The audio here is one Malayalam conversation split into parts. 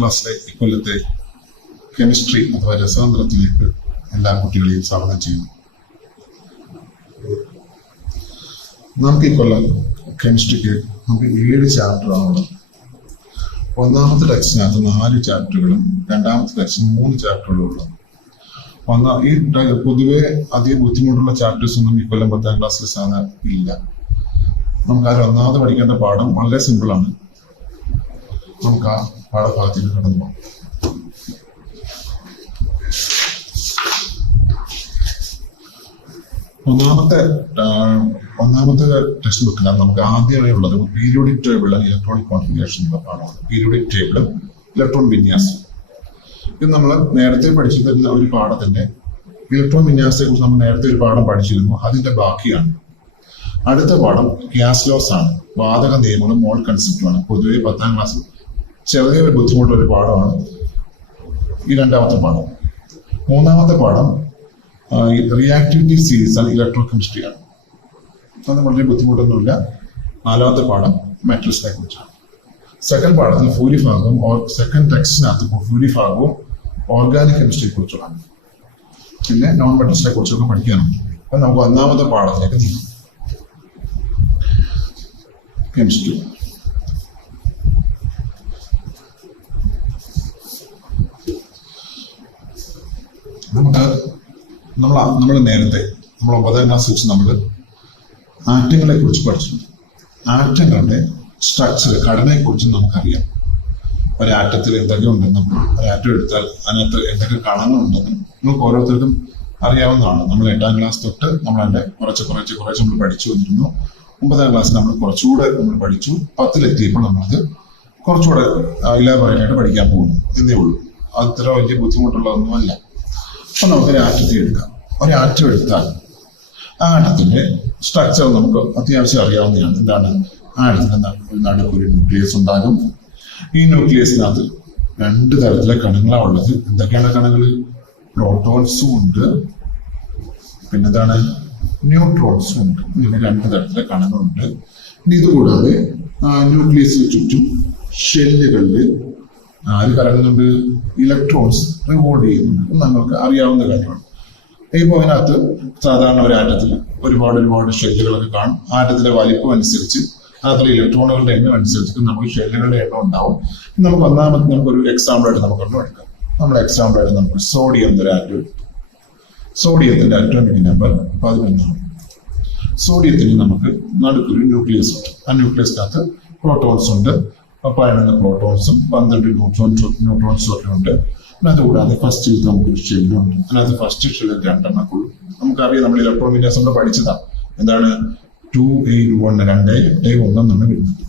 ക്ലാസ്സിലെ ഇക്കൊല്ലത്തെ കെമിസ്ട്രി അഥവാ രസതന്ത്രത്തിലേക്ക് എല്ലാ കുട്ടികളെയും സ്വാഗതം ചെയ്യുന്നു. നമുക്ക് ഇക്കൊല്ലം കെമിസ്ട്രിക്ക് നമുക്ക് 7 ചാപ്റ്ററാണുള്ളത്. ഒന്നാമത്തെ ടെക്സ്റ്റിനകത്ത് 4 ചാപ്റ്ററുകളും രണ്ടാമത്തെ ടെക്സ്റ്റിന് 3 ചാപ്റ്ററുകളും ഉള്ളത്. ഈ പൊതുവെ അധികം ബുദ്ധിമുട്ടുള്ള ചാപ്റ്റേഴ്സ് ഒന്നും ഇക്കൊല്ലം 10ാം ക്ലാസ്സിൽ സാധാരണ ഇല്ല. നമുക്ക് അതിൽ ഒന്നാമത് പഠിക്കേണ്ട പാഠം വളരെ സിമ്പിളാണ്. നമുക്ക് ആ പാഠഭാഗത്തേക്ക് കടന്നു പോകാം. ഒന്നാമത്തെ ടെക്സ്റ്റ് ബുക്കിലാണ് നമുക്ക് ആദ്യമേ ഉള്ളത് periodic table and electronic configuration എന്ന പാഠമാണ്. പീരിയോഡിക് ടേബിളും ഇലക്ട്രോൺ വിന്യാസം. ഇത് നമ്മൾ നേരത്തെ പഠിച്ചിരുന്ന ഒരു പാഠത്തിന്റെ ഇലക്ട്രോൺ വിന്യാസത്തെ കുറിച്ച് നമ്മൾ നേരത്തെ ഒരു പാഠം പഠിച്ചിരുന്നു. അതിന്റെ ബാക്കിയാണ്. അടുത്ത പാഠം ഗ്യാസ് ലോസ് ആണ്. വാതക നിയമങ്ങളും മോൾ കൺസെപ്റ്റുമാണ്. പൊതുവെ 10ാം ക്ലാസ്സിൽ ചെറിയ ഒരു ബുദ്ധിമുട്ടുള്ള ഒരു പാഠമാണ് ഈ രണ്ടാമത്തെ പാഠം. മൂന്നാമത്തെ പാഠം റിയാക്ടിവിറ്റി സീരീസ് ആണ്, ഇലക്ട്രോ കെമിസ്ട്രിയാണ്. അത് വളരെ ബുദ്ധിമുട്ടൊന്നുമില്ല. നാലാമത്തെ പാഠം മെറ്റൽസിനെ കുറിച്ചാണ്. സെക്കൻഡ് പാഠത്തിൽ ഭൂരിഭാഗവും സെക്കൻഡ് ടെക്സ്റ്റിനകത്ത് ഭൂരിഭാഗവും ഓർഗാനിക് കെമിസ്ട്രിയെ കുറിച്ചുള്ളതാണ്. പിന്നെ നോൺ മെറ്റൽസിനെ കുറിച്ചൊക്കെ പഠിക്കാനുണ്ട്. അപ്പൊ നമുക്ക് ഒന്നാമത്തെ പാഠത്തിലേക്ക് നീങ്ങാം. കെമിസ്ട്രി. നമ്മൾ നേരത്തെ 9ാം ക്ലാസ് വെച്ച് നമ്മൾ ആറ്റങ്ങളെ കുറിച്ച് പഠിച്ചിട്ടുണ്ട്. ആറ്റങ്ങളുടെ സ്ട്രക്ചർ, ഘടനയെ കുറിച്ച് നമുക്കറിയാം. ഒരാറ്റത്തിൽ എന്തൊക്കെ ഉണ്ടെന്നും ഒരാറ്റം എടുത്താൽ അതിനകത്ത് എന്തൊക്കെ കണങ്ങളുണ്ടെന്നും നമുക്ക് ഓരോരുത്തർക്കും അറിയാവുന്നതാണ്. നമ്മൾ 8ാം ക്ലാസ് തൊട്ട് നമ്മൾ അതിന്റെ കുറച്ച് നമ്മൾ പഠിച്ചു വന്നിരുന്നു. 9ാം ക്ലാസ്സിൽ നമ്മൾ കുറച്ചുകൂടെ നമ്മൾ പഠിച്ചു. 10ലെത്തിയപ്പോൾ നമ്മളത് കുറച്ചുകൂടെ ഇല്ലാതായിട്ട് പഠിക്കാൻ പോകുന്നു എന്നേ ഉള്ളൂ. അത്ര വലിയ ബുദ്ധിമുട്ടുള്ളതൊന്നുമല്ല. അപ്പൊ നമുക്ക് ഒരു ആറ്റത്തെ എടുക്കാം. ഒരാറ്റം എടുത്താൽ ആ ആറ്റത്തിന്റെ സ്ട്രക്ചർ നമുക്ക് അത്യാവശ്യം അറിയാവുന്നതാണ്. എന്താണ്? ആ ആറ്റത്തിന്റെ നടുക്ക് ഒരു ന്യൂക്ലിയസ് ഉണ്ടാകും. ഈ ന്യൂക്ലിയസിനകത്ത് 2 തരത്തിലെ കണങ്ങളാണ് ഉള്ളത്. എന്തൊക്കെയാണ് കണങ്ങൾ? പ്രോട്ടോൺസും ഉണ്ട്, പിന്നെന്താണ്, ന്യൂട്രോൺസും ഉണ്ട്. ഇങ്ങനെ 2 തരത്തിലെ കണങ്ങളുണ്ട്. ഇനി ഇതുകൂടാതെ ന്യൂക്ലിയസിന് ചുറ്റും ഷെല്ലുകളിൽ ആര് കറങ്ങുന്നുണ്ട്? ഇലക്ട്രോൺസ് റിവോൾവ് ചെയ്യുന്നുണ്ട്. നമുക്ക് അറിയാവുന്ന കാര്യമാണ്. ഇപ്പോൾ അതിനകത്ത് സാധാരണ ഒരു ആറ്റത്തിൽ ഒരുപാട് ഷെല്ലുകളൊക്കെ കാണും. ആറ്റത്തിന്റെ വലിപ്പം അനുസരിച്ച് അതിലെ ഇലക്ട്രോണുകളുടെ എണ്ണം അനുസരിച്ച് നമുക്ക് ഷെല്ലുകളുടെ എണ്ണം ഉണ്ടാവും. നമുക്ക് നമുക്കൊരു എക്സാമ്പിളായിട്ട് നമുക്കൊന്ന് എടുക്കാം. എക്സാമ്പിളായിട്ട് നമുക്ക് സോഡിയം എന്നൊരു ആറ്റം എടുത്തു. സോഡിയത്തിന്റെ അറ്റോമിക് നമ്പർ 11 ആണ്. സോഡിയത്തിന് നമുക്ക് നടുക്കൊരു ന്യൂക്ലിയസ് ഉണ്ട്. ആ ന്യൂക്ലിയസിനകത്ത് പ്രോട്ടോൺസ് ഉണ്ട്. 11 പ്രോട്ടോൺസും 12 ന്യൂട്രോൺസും ഒക്കെ ഉണ്ട്. അതുകൂടാതെ ഫസ്റ്റ് നമുക്കൊരു ഷെല്ലുണ്ട്. അതിനകത്ത് ഫസ്റ്റ് ഷെല്ലിൽ 2 എണ്ണക്കുള്ളൂ. നമുക്കറിയാം, നമ്മൾ ഇലക്ട്രോൺ വിന്യാസം പഠിച്ചതാണ്. എന്താണ്? 2A1 2A1 എന്നാണ് വരുന്നത്.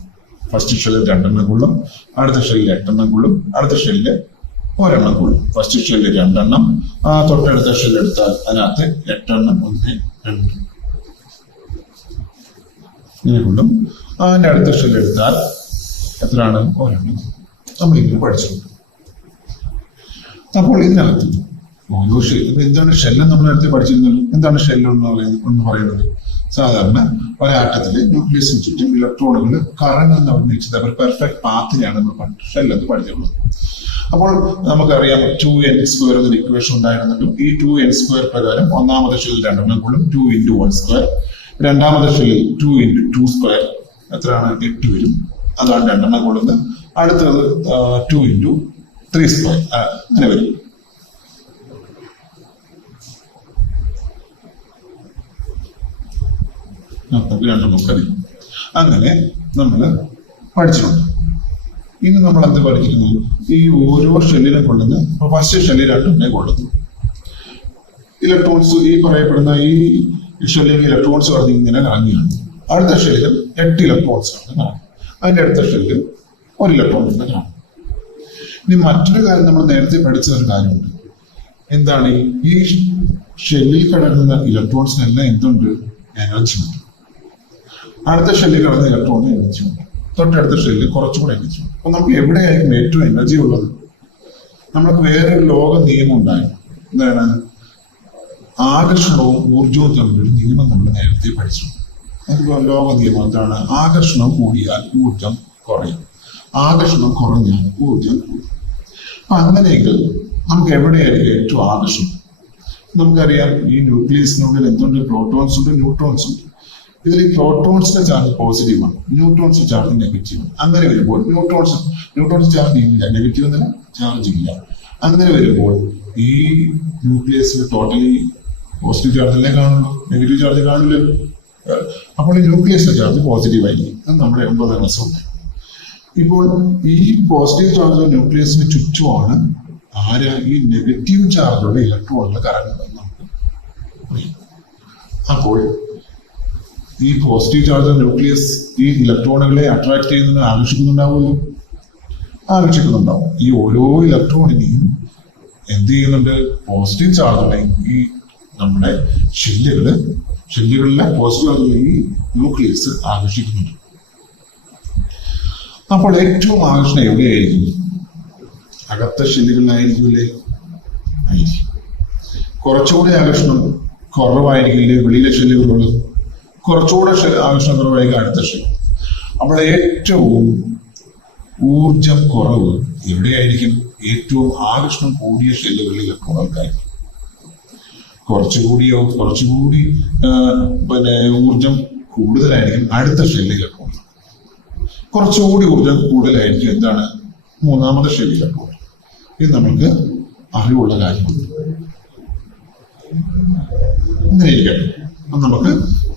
ഫസ്റ്റ് ഷെല്ലിൽ 2 എണ്ണക്കുള്ളും, അടുത്ത ഷെല്ലിൽ 8 എണ്ണക്കുള്ളും, അടുത്ത ഷെല്ലില് 1 എണ്ണക്കുള്ളും. ഫസ്റ്റ് ഷെല്ലിൽ 2 എണ്ണം, തൊട്ടടുത്ത ഷെല്ല് എടുത്താൽ അതിനകത്ത് 8 എണ്ണം, 1 2 ഇങ്ങനെ കൊള്ളും. അതിന്റെ അടുത്ത ഷെല്ല് എടുത്താൽ എത്രയാണ്? 1 എണ്ണം. നമ്മളിങ്ങനെ പഠിച്ചിട്ടുണ്ട്. അപ്പോൾ ഇതിനകത്ത് ഓരോ എന്താണ് ഷെല്ല് നമ്മൾ നേരത്തെ പഠിച്ചിരുന്നല്ലോ. എന്താണ് ഷെല്ല് എന്ന് പറയുന്നത്? സാധാരണ ഒരാറ്റത്തില് ന്യൂക്ലിയസിന് ചുറ്റും ഇലക്ട്രോണുകൾ കറങ്ങുന്ന ഒരു നിശ്ചിത പെർഫെക്റ്റ് പാത്തിനെയാണ് നമ്മൾ ഷെല്ല് എന്ന് പഠിച്ചിട്ടുള്ളത്. അപ്പോൾ നമുക്കറിയാം 2n² എന്നൊരു ഇക്വേഷൻ ഉണ്ടായിരുന്നല്ലോ. ഈ 2n² പ്രകാരം ഒന്നാമത്തെ ഷെല്ലിൽ 2 എണ്ണം കൊള്ളും, 2 × 1². രണ്ടാമത്തെ ഷെല്ലിൽ 2 × 2² എത്രയാണ്? 8 വരും. അതാണ് 2 എണ്ണം കൊള്ളുന്നത്. അടുത്തത് 2 × 3² അങ്ങനെ വരും. അങ്ങനെ നമ്മൾ പഠിച്ചിട്ടുണ്ട്. ഇനി നമ്മൾ എന്ത് പഠിക്കുന്നു? ഈ ഓരോ ഷെല്ലിനെ കൊള്ളുന്ന ഫസ്റ്റ് ഷെല്ലിൽ 2 എണ്ണേ കൊള്ളുന്നു. ഇലക്ട്രോൺസ് ഈ പറയപ്പെടുന്ന ഈ ഷെല്ലിൽ ഇലക്ട്രോൺസ് പറഞ്ഞ് ഇങ്ങനെ കറങ്ങിയാണ്. അടുത്ത ഷെല്ലിൽ 8 ഇലക്ട്രോൺസ് ആണ് കാണും. അതിന്റെ അടുത്ത ഷെല്ലിൽ 1 ഇലക്ട്രോൺ ഉണ്ട് കാണും. ഇനി മറ്റൊരു കാര്യം നമ്മൾ നേരത്തെ പഠിച്ച ഒരു കാര്യമുണ്ട്. എന്താണ്? ഈ ഷെല്ലിൽ കിടക്കുന്ന ഇലക്ട്രോൺസിനെല്ലാം എന്തുണ്ട്? എനർജി ഉണ്ട്. അടുത്ത ഷെല്ലിൽ കിടന്ന ഇലക്ട്രോണിന് എനർജി ഉണ്ട്. തൊട്ടടുത്ത ഷെല്ലിൽ കുറച്ചുകൂടെ എനർജി ഉണ്ട്. അപ്പൊ നമുക്ക് എവിടെയായിരിക്കും ഏറ്റവും എനർജി ഉള്ളത്? നമ്മൾക്ക് വേറൊരു ലോക നിയമം ഉണ്ടായിരുന്നു. എന്താണ്? ആകർഷണവും ഊർജവും തമ്മിലൊരു നിയമം നമ്മൾ നേരത്തെ പഠിച്ചിട്ടുണ്ട്. അതുപോലെ ലോക നിയമം എന്താണ്? ആകർഷണം കൂടിയാൽ ഊർജം കുറയും, ആകർഷണം കുറഞ്ഞാൽ ഊർജം കൂടും. അപ്പൊ അങ്ങനെയെങ്കിൽ നമുക്ക് എവിടെയായിരിക്കും ഏറ്റവും ആകർഷണം? നമുക്കറിയാം ഈ ന്യൂക്ലിയസിനുള്ളിൽ എന്തുണ്ട്? പ്രോട്ടോൺസ് ഉണ്ട്, ന്യൂട്രോൺസ് ഉണ്ട്. ഇതിൽ ഈ പ്രോട്ടോൺസിന്റെ ചാർജ് പോസിറ്റീവാണ്, ന്യൂട്രോൺസ് ചാർജ് നെഗറ്റീവ്. അങ്ങനെ വരുമ്പോൾ ന്യൂട്രോൺസ് ചാർജ് ഇല്ല, നെഗറ്റീവ് എന്നല്ല, ചാർജ് ഇല്ല. അങ്ങനെ വരുമ്പോൾ ഈ ന്യൂക്ലിയസിൽ ടോട്ടലി പോസിറ്റീവ് ചാർജ് അല്ലേ കാണുള്ളൂ, നെഗറ്റീവ് ചാർജ് കാണില്ലല്ലോ. അപ്പോൾ ഈ ന്യൂക്ലിയസിന്റെ ചാർജ് പോസിറ്റീവ് ആയിരിക്കും. അത് നമ്മുടെ 9ാം ക്ലാസ് ഉണ്ട്. ഇപ്പോൾ ഈ പോസിറ്റീവ് ചാർജ് ന്യൂക്ലിയസിന് ചുറ്റുമാണ് ഈ നെഗറ്റീവ് ചാർജുള്ള ഇലക്ട്രോണുകൾ കറങ്ങുന്നത് നമുക്ക് അറിയാം. അപ്പോൾ ഈ പോസിറ്റീവ് ചാർജ് ന്യൂക്ലിയസ് ഈ ഇലക്ട്രോണുകളെ അട്രാക്ട് ചെയ്യുന്നതിന് ആകർഷിക്കുന്നുണ്ടാവുമല്ലോ, ആകർഷിക്കുന്നുണ്ടാവും. ഈ ഓരോ ഇലക്ട്രോണിനെയും എന്ത് ചെയ്യുന്നുണ്ട്? പോസിറ്റീവ് ചാർജുകളെയും ഈ നമ്മുടെ ഷെല്ലുകളിലെ പോസിറ്റീവ് ചാർജുള്ള ഈ ന്യൂക്ലിയസ് ആകർഷിക്കുന്നുണ്ട്. അപ്പോൾ ഏറ്റവും ആകർഷണം എവിടെയായിരിക്കും? അകത്ത ഷെല്ലുകളിലായിരിക്കില്ലേ? ആയിരിക്കും. കുറച്ചുകൂടി ആകർഷണം കുറവായിരിക്കില്ലേ വെളിയിലെ ഷെല്ലുകളുള്ളത്? കുറച്ചുകൂടെ ആകർഷണം കുറവായിരിക്കും അടുത്ത ഷെല്ല്. അപ്പോൾ ഏറ്റവും ഊർജം കുറവ് എവിടെയായിരിക്കും? ഏറ്റവും ആകർഷണം കൂടിയ ഷെല്ലുകളിൽ ഇലക്ട്രോണുകൾക്കായിരിക്കും. കുറച്ചുകൂടി ഊർജം കൂടുതലായിരിക്കും അടുത്ത ഷെല്ല് ഇലക്ട്രോൺ. കുറച്ചുകൂടി ഊർജം കൂടുതലായിരിക്കും എന്താണ്? മൂന്നാമത്തെ ഷെല്ല് ഇലക്ട്രോൺ. ഇത് നമ്മൾക്ക് അറിവുള്ള കാര്യമാണ്. ഇങ്ങനെ ഇരിക്കട്ടെ. നമുക്ക്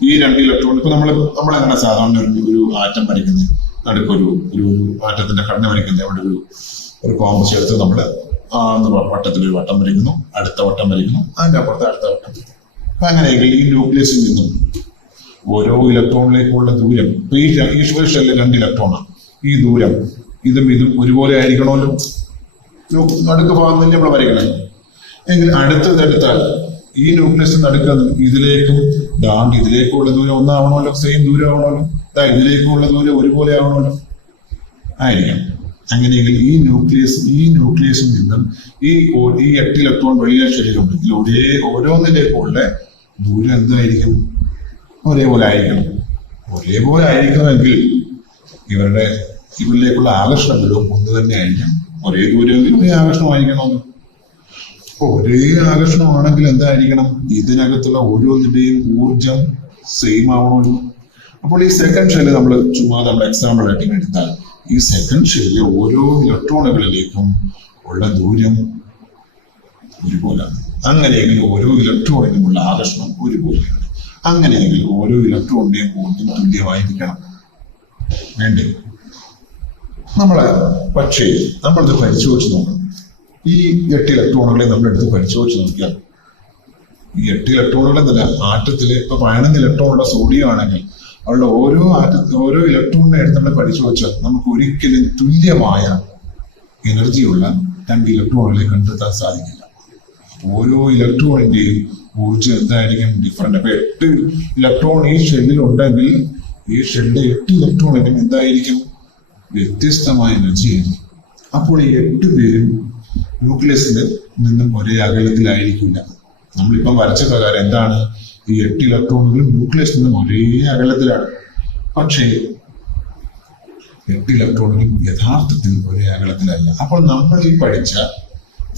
ഈ 2 ഇലക്ട്രോൺ ഇപ്പൊ നമ്മളെങ്ങനെ സാധാരണ ഒരു ആറ്റം വരയ്ക്കുന്നത്, നടുക്കൊരു ആറ്റത്തിന്റെ ഘടന വരയ്ക്കുന്നത്, അവിടെ ഒരു കോമ്പസ് എടുത്ത് നമ്മള് വട്ടത്തിലൊരു വട്ടം വരയ്ക്കുന്നു, അടുത്ത വട്ടം വരയ്ക്കുന്നു, അതിന്റെ അപ്പുറത്ത് അടുത്ത വട്ടം. അപ്പൊ അങ്ങനെയെങ്കിൽ ഈ ന്യൂക്ലിയസിൽ നിന്നും ഓരോ ഇലക്ട്രോണിലേക്കുള്ള ദൂരം, ഈ ഷെല്ലിൽ 2 ഇലക്ട്രോണാണ്, ഈ ദൂരം ഇതും ഒരുപോലെ ആയിരിക്കണമല്ലോ. നടുക്ക് ഭാഗം തന്നെ നമ്മൾ വരയ്ക്കണം. എങ്കിൽ അടുത്തതെടുത്താൽ ഈ ന്യൂക്ലിയസ് നടുക്കുന്ന ഇതിലേക്കും ഇതിലേക്കുള്ള ദൂരം ഒന്നാവണമല്ലോ, സെയിം ദൂരം ആവണമല്ലോ. ഇതിലേക്കുള്ള ദൂരം ഒരുപോലെ ആവണമല്ലോ, ആയിരിക്കണം. അങ്ങനെയെങ്കിൽ ഈ ന്യൂക്ലിയസിൽ നിന്നും ഈ 8 ഇലക്ട്രോൺ വെളിയിലെ ഷെല്ലുകളുണ്ടെങ്കിൽ ഓരോന്നിലേക്കുള്ള ദൂരം എന്തായിരിക്കും? ഒരേപോലെ ആയിരിക്കണം. ഒരേപോലെ ആയിരിക്കണമെങ്കിൽ ഇവരിലേക്കുള്ള ആകർഷണങ്ങളും ഒന്ന് തന്നെ ആയിരിക്കണം. ഒരേ ദൂരമെങ്കിൽ ഒരേ ആകർഷണമായിരിക്കണമല്ലോ. അപ്പൊ ഒരേ ആകർഷണമാണെങ്കിൽ എന്തായിരിക്കണം? ഇതിനകത്തുള്ള ഓരോന്നിന്റെയും ഊർജം സെയിം ആവണമല്ലോ. അപ്പോൾ ഈ സെക്കൻഡ് ഷെല്ല് നമ്മൾ എക്സാമ്പിൾ ആയിട്ട് എടുത്താൽ, ഈ സെക്കൻഡ് ഷെല്ലിലെ ഓരോ ഇലക്ട്രോണുകളിലേക്കും ഉള്ള ദൂരം ഒരുപോലെയാണ്. അങ്ങനെയെങ്കിൽ ഓരോ ഇലക്ട്രോണിനുമുള്ള ആകർഷണം ഒരുപോലെയാണ്. അങ്ങനെയെങ്കിൽ ഓരോ ഇലക്ട്രോണിന്റെയും ഊർജം തുല്യമായിരിക്കണം, വേണ്ടേ? പക്ഷേ നമ്മളിത് പരിശോധിച്ച് നോക്കണം. ഈ 8 ഇലക്ട്രോണുകളെ നമ്മളെടുത്ത് പരിശോധിച്ച് നോക്കിയാൽ, ഈ 8 ഇലക്ട്രോണുകൾ എന്നല്ല, ആറ്റത്തിലെ ഇപ്പൊ 11 ഇലക്ട്രോണുള്ള സോഡിയം ആണെങ്കിൽ അവളുടെ ഓരോ ഇലക്ട്രോണിനെ എടുത്ത് നമ്മൾ പരിശോധിച്ചാൽ നമുക്ക് ഒരിക്കലും തുല്യമായ എനർജിയുള്ള 2 ഇലക്ട്രോണുകളെ കണ്ടെത്താൻ സാധിക്കില്ല. ഓരോ ഇലക്ട്രോണിന്റെയും ഊർജ്ജം എന്തായിരിക്കും? ഡിഫറെന്റ്. അപ്പൊ 8 ഇലക്ട്രോൺ ഈ ഷെല്ലിൽ ഉണ്ടെങ്കിൽ ഈ ഷെല്ലിലെ 8 ഇലക്ട്രോണിനും എന്തായിരിക്കും? വ്യത്യസ്തമായ എനർജി ആയിരിക്കും. അപ്പോൾ ഈ 8 പേരും ന്യൂക്ലിയസിൽ നിന്നും ഒരേ അകലത്തിലായിരിക്കില്ല. നമ്മളിപ്പം വരച്ച പ്രകാരം എന്താണ്? ഈ 8 ഇലക്ട്രോണുകളും ന്യൂക്ലിയസിൽ നിന്നും ഒരേ അകലത്തിലാണ്. പക്ഷേ 8 ഇലക്ട്രോണുകളും യഥാർത്ഥത്തിൽ ഒരേ അകലത്തിലല്ല. അപ്പോൾ നമ്മൾ ഈ പഠിച്ച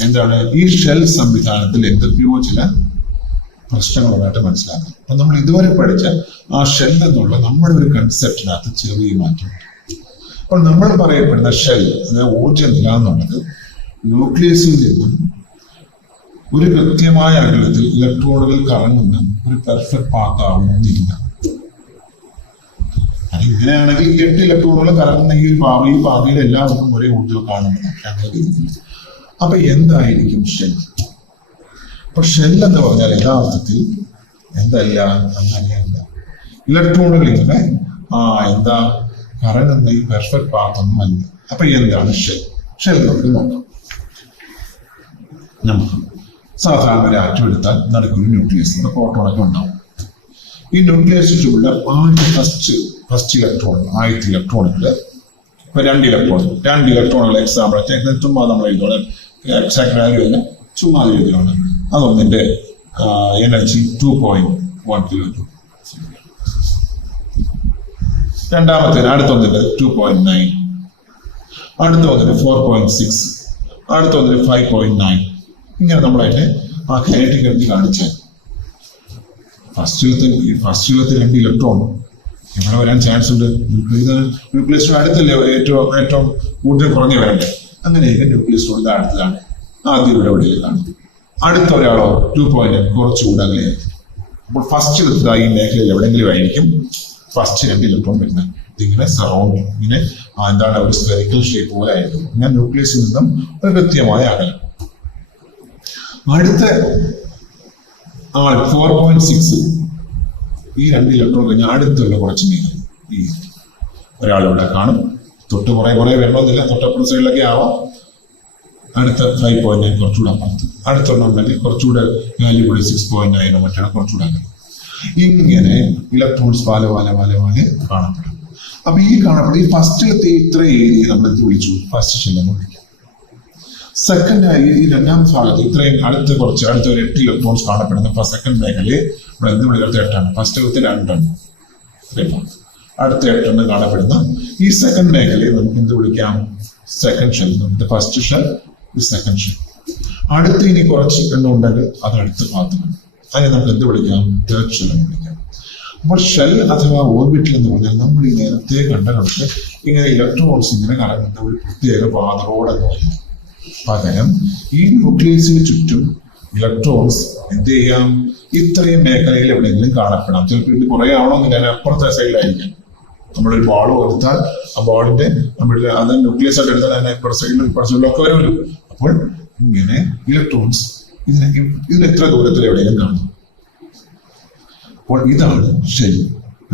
എന്താണ്? ഈ ഷെൽ സംവിധാനത്തിൽ എന്തൊക്കെയോ ചില പ്രശ്നങ്ങളുമായിട്ട് മനസ്സിലാക്കാം. അപ്പൊ നമ്മൾ ഇതുവരെ പഠിച്ച ആ ഷെൽ എന്നുള്ള നമ്മുടെ ഒരു കൺസെപ്റ്റിനകത്ത് ചെറിയ മാറ്റം. അപ്പോൾ നമ്മൾ പറയപ്പെടുന്ന ഷെൽ, ഊർജ്ജ നില എന്നുള്ളത് ന്യൂക്ലിയസിൽ നിന്നും ഒരു കൃത്യമായ അകലത്തിൽ ഇലക്ട്രോണുകൾ കറങ്ങുന്ന ഒരു പെർഫെക്റ്റ് പാത്ത് ആവണമെന്നില്ല. ഇങ്ങനെയാണെങ്കിൽ 8 ഇലക്ട്രോണുകൾ കറങ്ങുന്ന ഈ പാതയിൽ എല്ലാവർക്കും ഒരേ ഊർജ്ജം കാണുന്നത്. അപ്പൊ എന്തായിരിക്കും ഷെൽ? അപ്പൊ ഷെൽ എന്ന് പറഞ്ഞാൽ യഥാർത്ഥത്തിൽ എന്തല്ല, അങ്ങനെയല്ല. ഇലക്ട്രോണുകൾ ഇങ്ങനെ കറങ്ങുന്ന ഈ പെർഫെക്റ്റ് പാത്ത് ഒന്നും അല്ല. അപ്പൊ എന്താണ് ഷെൽ? ഷെൽ നമുക്ക് നോക്കാം. നമുക്ക് സാധാരണ ഒരു ആറ്റം എടുത്താൽ നടുക്കൊരു ന്യൂക്ലിയസ്, പ്രോട്ടോണൊക്കെ ഉണ്ടാവും. ഈ ന്യൂക്ലിയസിലുള്ള ഫസ്റ്റ് ഇലക്ട്രോൺ, ആദ്യത്തെ ഇലക്ട്രോണുകള് ഇപ്പൊ 2 ഇലക്ട്രോണുകൾ എക്സാമ്പിൾ ചുമ്മാ നമ്മൾ എഴുതണം, എക്സാക്ട് വാല്യൂ തന്നെ ചുമ്മാ എഴുതിയാണ്. അതൊന്നിന്റെ എനർജി 2.1 kJ. രണ്ടാമത്തേന് അടുത്തൊന്നിന്റെ 2.9, അടുത്ത ഒന്നിന് 4.6, അടുത്ത ഒന്നിന് 5.9. ഇങ്ങനെ നമ്മളതിനെ ആ കൈനറ്റിക് എനർജി കാണിച്ചാൽ ഫസ്റ്റിലത്തെ 2 ഇലക്ട്രോൺ ഇവിടെ വരാൻ ചാൻസ് ഉണ്ട്. ന്യൂക്ലിയസിന്റെ അടുത്തല്ലേ ഏറ്റവും ഊർജ്ജം കുറഞ്ഞു വരണ്ടേ. അങ്ങനെയൊക്കെ ന്യൂക്ലിയസിനോട് അടുത്തതാണ്. ആദ്യം ഇവിടെ എവിടെയാണ്. അടുത്ത ഒരാളോ 2.9 കുറച്ചുകൂടെ അങ്ങനെയായിരിക്കും. അപ്പോൾ ഫസ്റ്റ് ഈ മേഖലയിൽ എവിടെയെങ്കിലും ആയിരിക്കും ഫസ്റ്റ് 2 ഇലക്ട്രോൺ വരുന്നത്. ഇതിങ്ങനെ സറൗണ്ടിങ് ഇങ്ങനെ എന്താണ് ഒരു സ്ഫെറിക്കൽ ഷേപ്പ് പോലെ ആയിരിക്കും. ഇങ്ങനെ ന്യൂക്ലിയസിൽ നിന്നും ഒരു കൃത്യമായ അകലം. അടുത്ത 4.6 ഈ 2 ഇലക്ട്രോൺ കഴിഞ്ഞാൽ അടുത്തുള്ള കുറച്ച് മേഖല ഈ ഒരാളിവിടെ കാണും. തൊട്ട് കുറെ വരണമെന്നില്ല, തൊട്ടപ്പുറത്തെ സൈഡിലൊക്കെ ആവാം. അടുത്ത 5.9 കുറച്ചുകൂടെ അപ്പുറത്ത്. അടുത്തുണ്ടെങ്കിൽ കുറച്ചുകൂടെ വാല്യൂ കൂടി 6.9 മറ്റാണ് കുറച്ചുകൂടെ അങ്ങനെ. ഇങ്ങനെ ഇലക്ട്രോൺസ് പല കാണപ്പെടും. അപ്പൊ ഈ കാണപ്പെടുന്ന ഈ ഫസ്റ്റിലത്തെ ഇത്ര ഏരിയ നമ്മൾ എന്ത് വിളിച്ചു? ഫസ്റ്റ് ഷെൽ എന്ന് വിളിക്കും. സെക്കൻഡ് ഈ രണ്ടാം ഭാഗത്ത് ഇത്രയും അടുത്ത ഒരു 8 ഇലക്ട്രോൺസ് കാണപ്പെടുന്ന സെക്കൻഡ് മേഖലയെ നമ്മൾ എന്ത് വിളിക്കുന്നത്? 8ആണ്. ഫസ്റ്റിലത്തെ 2 അടുത്ത 8 കാണപ്പെടുന്ന ഈ സെക്കൻഡ് മേഖലയെ നമുക്ക് എന്ത് വിളിക്കാം? Second shell. First shell, second shell. അടുത്ത് ഇനി കുറച്ച് എണ്ണുണ്ടെങ്കിൽ അത് അടുത്ത ഭാഗത്തുണ്ട്. അതിനെ നമുക്ക് എന്ത് വിളിക്കാം? തേർഡ് ഷെൽ എന്ന് വിളിക്കാം. അപ്പോൾ ഷെൽ അഥവാ ഓർബിറ്റൽ എന്ന് പറഞ്ഞാൽ നമ്മൾ ഈ നേരത്തെ കണ്ട കണക്ക് ഇങ്ങനെ ഇലക്ട്രോൺസ് ഇങ്ങനെ കറങ്ങുന്ന ഒരു പ്രത്യേക പാത റോഡെന്ന് പറയും. പകരം ഈ ന്യൂക്ലിയസിന് ചുറ്റും ഇലക്ട്രോൺസ് എന്ത് ചെയ്യാം? ഇത്രയും മേഖലയിൽ എവിടെയെങ്കിലും കാണപ്പെടാം. ചിലപ്പോൾ ഇത് കുറെ ആവണമെന്നില്ല, അപ്പുറത്തെ സൈഡിലായിരിക്കാം. നമ്മളൊരു ബോൾ കൊടുത്താൽ ആ ബോളിന്റെ നമ്മുടെ അത് ന്യൂക്ലിയസ് ആയിട്ട് എടുത്താൽ അതിനെ ഇപ്പുറത്തെ സൈഡിലൊക്കെ വരുമല്ലോ. അപ്പോൾ ഇങ്ങനെ ഇലക്ട്രോൺസ് ഇതിന് എത്ര ദൂരത്തിൽ എവിടെയെങ്കിലും കാണും. അപ്പോൾ ഇതാണ് ഷെൽ.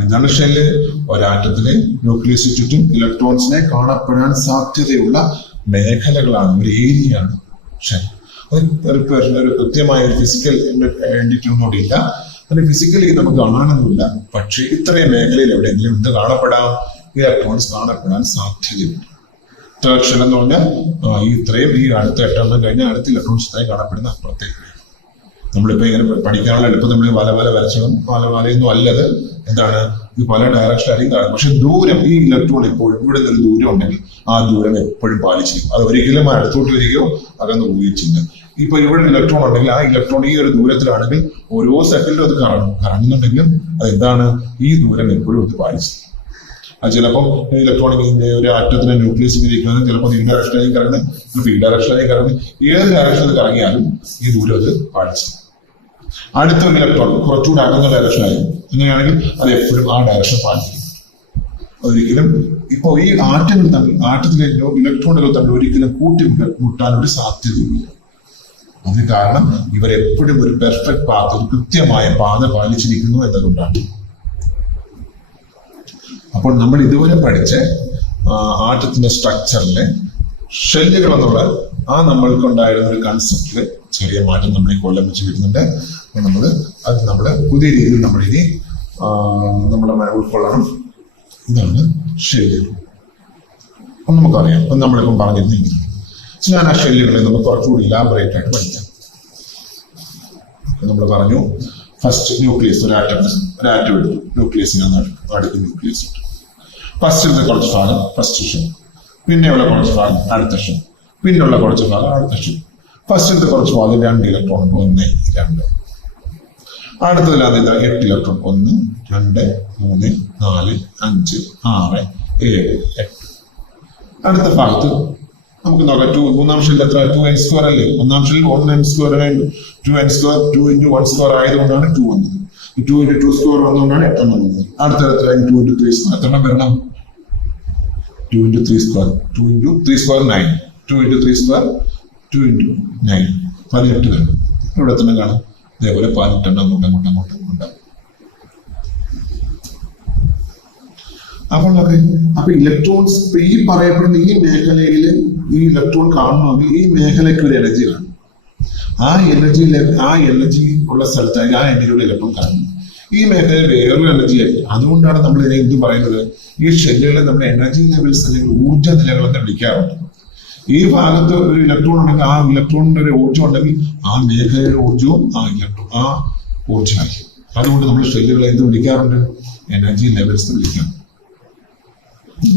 എന്താണ് ഷെല്ല്? ഒരാറ്റത്തിലെ ന്യൂക്ലിയസ് ചുറ്റും ഇലക്ട്രോൺസിനെ കാണപ്പെടാൻ സാധ്യതയുള്ള മേഖലകളാണ്, ഒരു ഏരിയയാണ് ഷെൽ. അത് ഒരു കൃത്യമായ ഒരു ഫിസിക്കൽ എൻറ്റിറ്റിയോടുകൂടി ഇല്ല, അത് ഫിസിക്കലി നമുക്ക് കാണാനൊന്നുമില്ല. പക്ഷേ ഇത്രയും മേഖലയിൽ എവിടെയെങ്കിലും ഇത് കാണപ്പെടാം, ഇലക്ട്രോൺസ് കാണപ്പെടാൻ സാധ്യതയുണ്ട്. തേർഡ് ഷെൽ എന്ന് പറഞ്ഞാൽ ഇത്രയും ഈ അടുത്ത 8 കഴിഞ്ഞാൽ അടുത്ത ഇലക്ട്രോൺസ് ഇത്രയും കാണപ്പെടുന്ന അപ്പുറത്തേക്ക്. നമ്മളിപ്പോ ഇങ്ങനെ പഠിക്കാനുള്ള എളുപ്പം നമ്മൾ വല വരച്ചതും വലയൊന്നും അല്ലത്. എന്താണ്? ഇത് പല ഡയറക്ഷനായിരിക്കും കാണും. പക്ഷെ ദൂരം, ഈ ഇലക്ട്രോൺ എപ്പോഴും ഇവിടെ നിന്നൊരു ദൂരം ഉണ്ടെങ്കിൽ ആ ദൂരം എപ്പോഴും പാലിച്ചിരിക്കും. അത് ഒരിക്കലും അടുത്തോട്ട് വരികയോ അകന്ന് പോവുകയോ ചെയ്യില്ല. ഇപ്പൊ ഇവിടെ ഇലക്ട്രോൺ ഉണ്ടെങ്കിൽ ആ ഇലക്ട്രോൺ ഈ ഒരു ദൂരത്തിലാണെങ്കിൽ ഓരോ സെക്കൻഡിലും അത് കറങ്ങുന്നുണ്ടെങ്കിലും അതെന്താണ്? ഈ ദൂരം എപ്പോഴും അത് പാലിച്ചിരിക്കും. അത് ചിലപ്പോൾ ഇലക്ട്രോണിക്കിന്റെ ഒരു ആറ്റത്തിന് ന്യൂക്ലിയസ് ഇരിക്കുന്നത് ചിലപ്പോൾ ഈ ഡയറക്ഷനായി കറങ്ങുന്നത്, ചിലപ്പോൾ ഈ ഡയറക്ഷനായി കറങ്ങുന്നത്. ഏത് ഡയറക്ഷനിൽ കറങ്ങിയാലും ഈ ദൂരം അത് പാലിച്ചു. അടുത്ത ഇലക്ട്രോൺ കുറച്ചുകൂടെ അകന്ന ഡയറക്ഷനായി അങ്ങനെയാണെങ്കിൽ അത് എപ്പോഴും ആ ഡയറക്ഷൻ പാലിക്കും. ഒരിക്കലും ഇപ്പൊ ഈ ആറ്റത്തിലെ ഇലക്ട്രോണുകൾ തമ്മിൽ ഒരിക്കലും കൂട്ടിമുട്ടാനൊരു സാധ്യതയില്ല. അതിന് കാരണം ഇവരെപ്പോഴും ഒരു പെർഫെക്റ്റ് പാത, ഒരു കൃത്യമായ പാത പാലിച്ചിരിക്കുന്നു എന്നതുകൊണ്ടാണ്. അപ്പോൾ നമ്മൾ ഇതുവരെ പഠിച്ച ആറ്റത്തിന്റെ സ്ട്രക്ചറിലെ ഷെല്ലുകൾ എന്നുള്ള നമ്മൾക്കുണ്ടായിരുന്ന ഒരു കൺസെപ്റ്റില് ചെറിയ മാറ്റം നമ്മൾ ഈ കൊല്ലം വെച്ച് വരുന്നുണ്ട്. നമ്മൾ പുതിയ രീതിയിൽ നമ്മളിനി നമ്മളെ ഉൾക്കൊള്ളണം. ഇതാണ് ഷെല്ലുകൾ. അപ്പം നമുക്കറിയാം. അപ്പം നമ്മളിപ്പം പറഞ്ഞിരുന്നെങ്കിൽ ഞാൻ ആ ഷെല്ലുകളെ നമുക്ക് കുറച്ചുകൂടി ഇലാബറേറ്റ് ആയിട്ട് പഠിക്കാം. നമ്മൾ പറഞ്ഞു ഫസ്റ്റ് ന്യൂക്ലിയസ്, ഒരു ആറ്റം എടുത്തു, ന്യൂക്ലിയസിനാണ് അടുത്ത ന്യൂക്ലിയസ് ഉണ്ട്. ഫസ്റ്റിലത്തെ കുറച്ച് ഭാഗം ഫസ്റ്റ് ഷെൽ, പിന്നെയുള്ള കുറച്ച് ഭാഗം അടുത്ത ഷെൽ, പിന്നെയുള്ള കുറച്ച് ഭാഗം അടുത്ത ഷെൽ. ഫസ്റ്റിലത്തെ കുറച്ച് ഭാഗം 2 ഇലക്ട്രോൺ, 1, 2. അടുത്തതിലാണ് 8 ഇലക്ട്രോൺ, 1, 2, 3, 4, 5, 6, 7, 8. അടുത്ത ഭാഗത്ത് നമുക്ക് നോക്കാം. മൂന്നാം ഷെല്ലിൽ എത്ര? 2n² അല്ലേ? ഒന്നാം ഷെല്ലിൽ 1n², 2n², 2 × 1² ആയതുകൊണ്ടാണ് 2 വന്നത്. 2 × 2² വന്നുകൊണ്ടാണ് 8 വന്നത്. അടുത്ത 2 × 3². എത്ര വരണം? 2 × 3², 2 × 3² 9, 2 × 3², 2 × 9, 18 വരണം. ഇവിടെ തന്നെ കാണാം. ഇതേപോലെ 18 അങ്ങോട്ടും ഉണ്ടാവും. അപ്പൊ ഇലക്ട്രോൺസ് ഈ പറയപ്പെടുന്ന ഈ മേഖലയിൽ ഈ ഇലക്ട്രോൺ കാണണമെങ്കിൽ ഈ മേഖലയ്ക്ക് ഒരു എനർജി കാണും. ആ എനർജി ഉള്ള സ്ഥലത്തായി ആ എനർജിയുടെ ഇലക്ട്രോൺ കാണുന്നു. ഈ മേഖലയിൽ വേറൊരു എനർജി ആയിരിക്കും. അതുകൊണ്ടാണ് നമ്മൾ ഇതിനെ എന്ത് പറയുന്നത്? ഈ ഷെല്ലുകളെ നമ്മൾ എനർജി ലെവൽസ് അല്ലെങ്കിൽ ഊർജ്ജ നിലകൾ എന്ന് വിളിക്കാറുണ്ട്. ഈ ഭാഗത്ത് ഒരു ഇലക്ട്രോൺ ഉണ്ടെങ്കിൽ ആ ഇലക്ട്രോണിന്റെ ഒരു ഊർജ്ജം ഉണ്ടെങ്കിൽ ആ മേഖലയുടെ ഊർജ്ജവും ആ ഊർജ്ജമായിരിക്കും. അതുകൊണ്ട് നമ്മൾ ഷെല്ലുകളെ എന്ത് വിളിക്കാറുണ്ട്? എനർജി ലെവൽസ് എന്ന് വിളിക്കാം.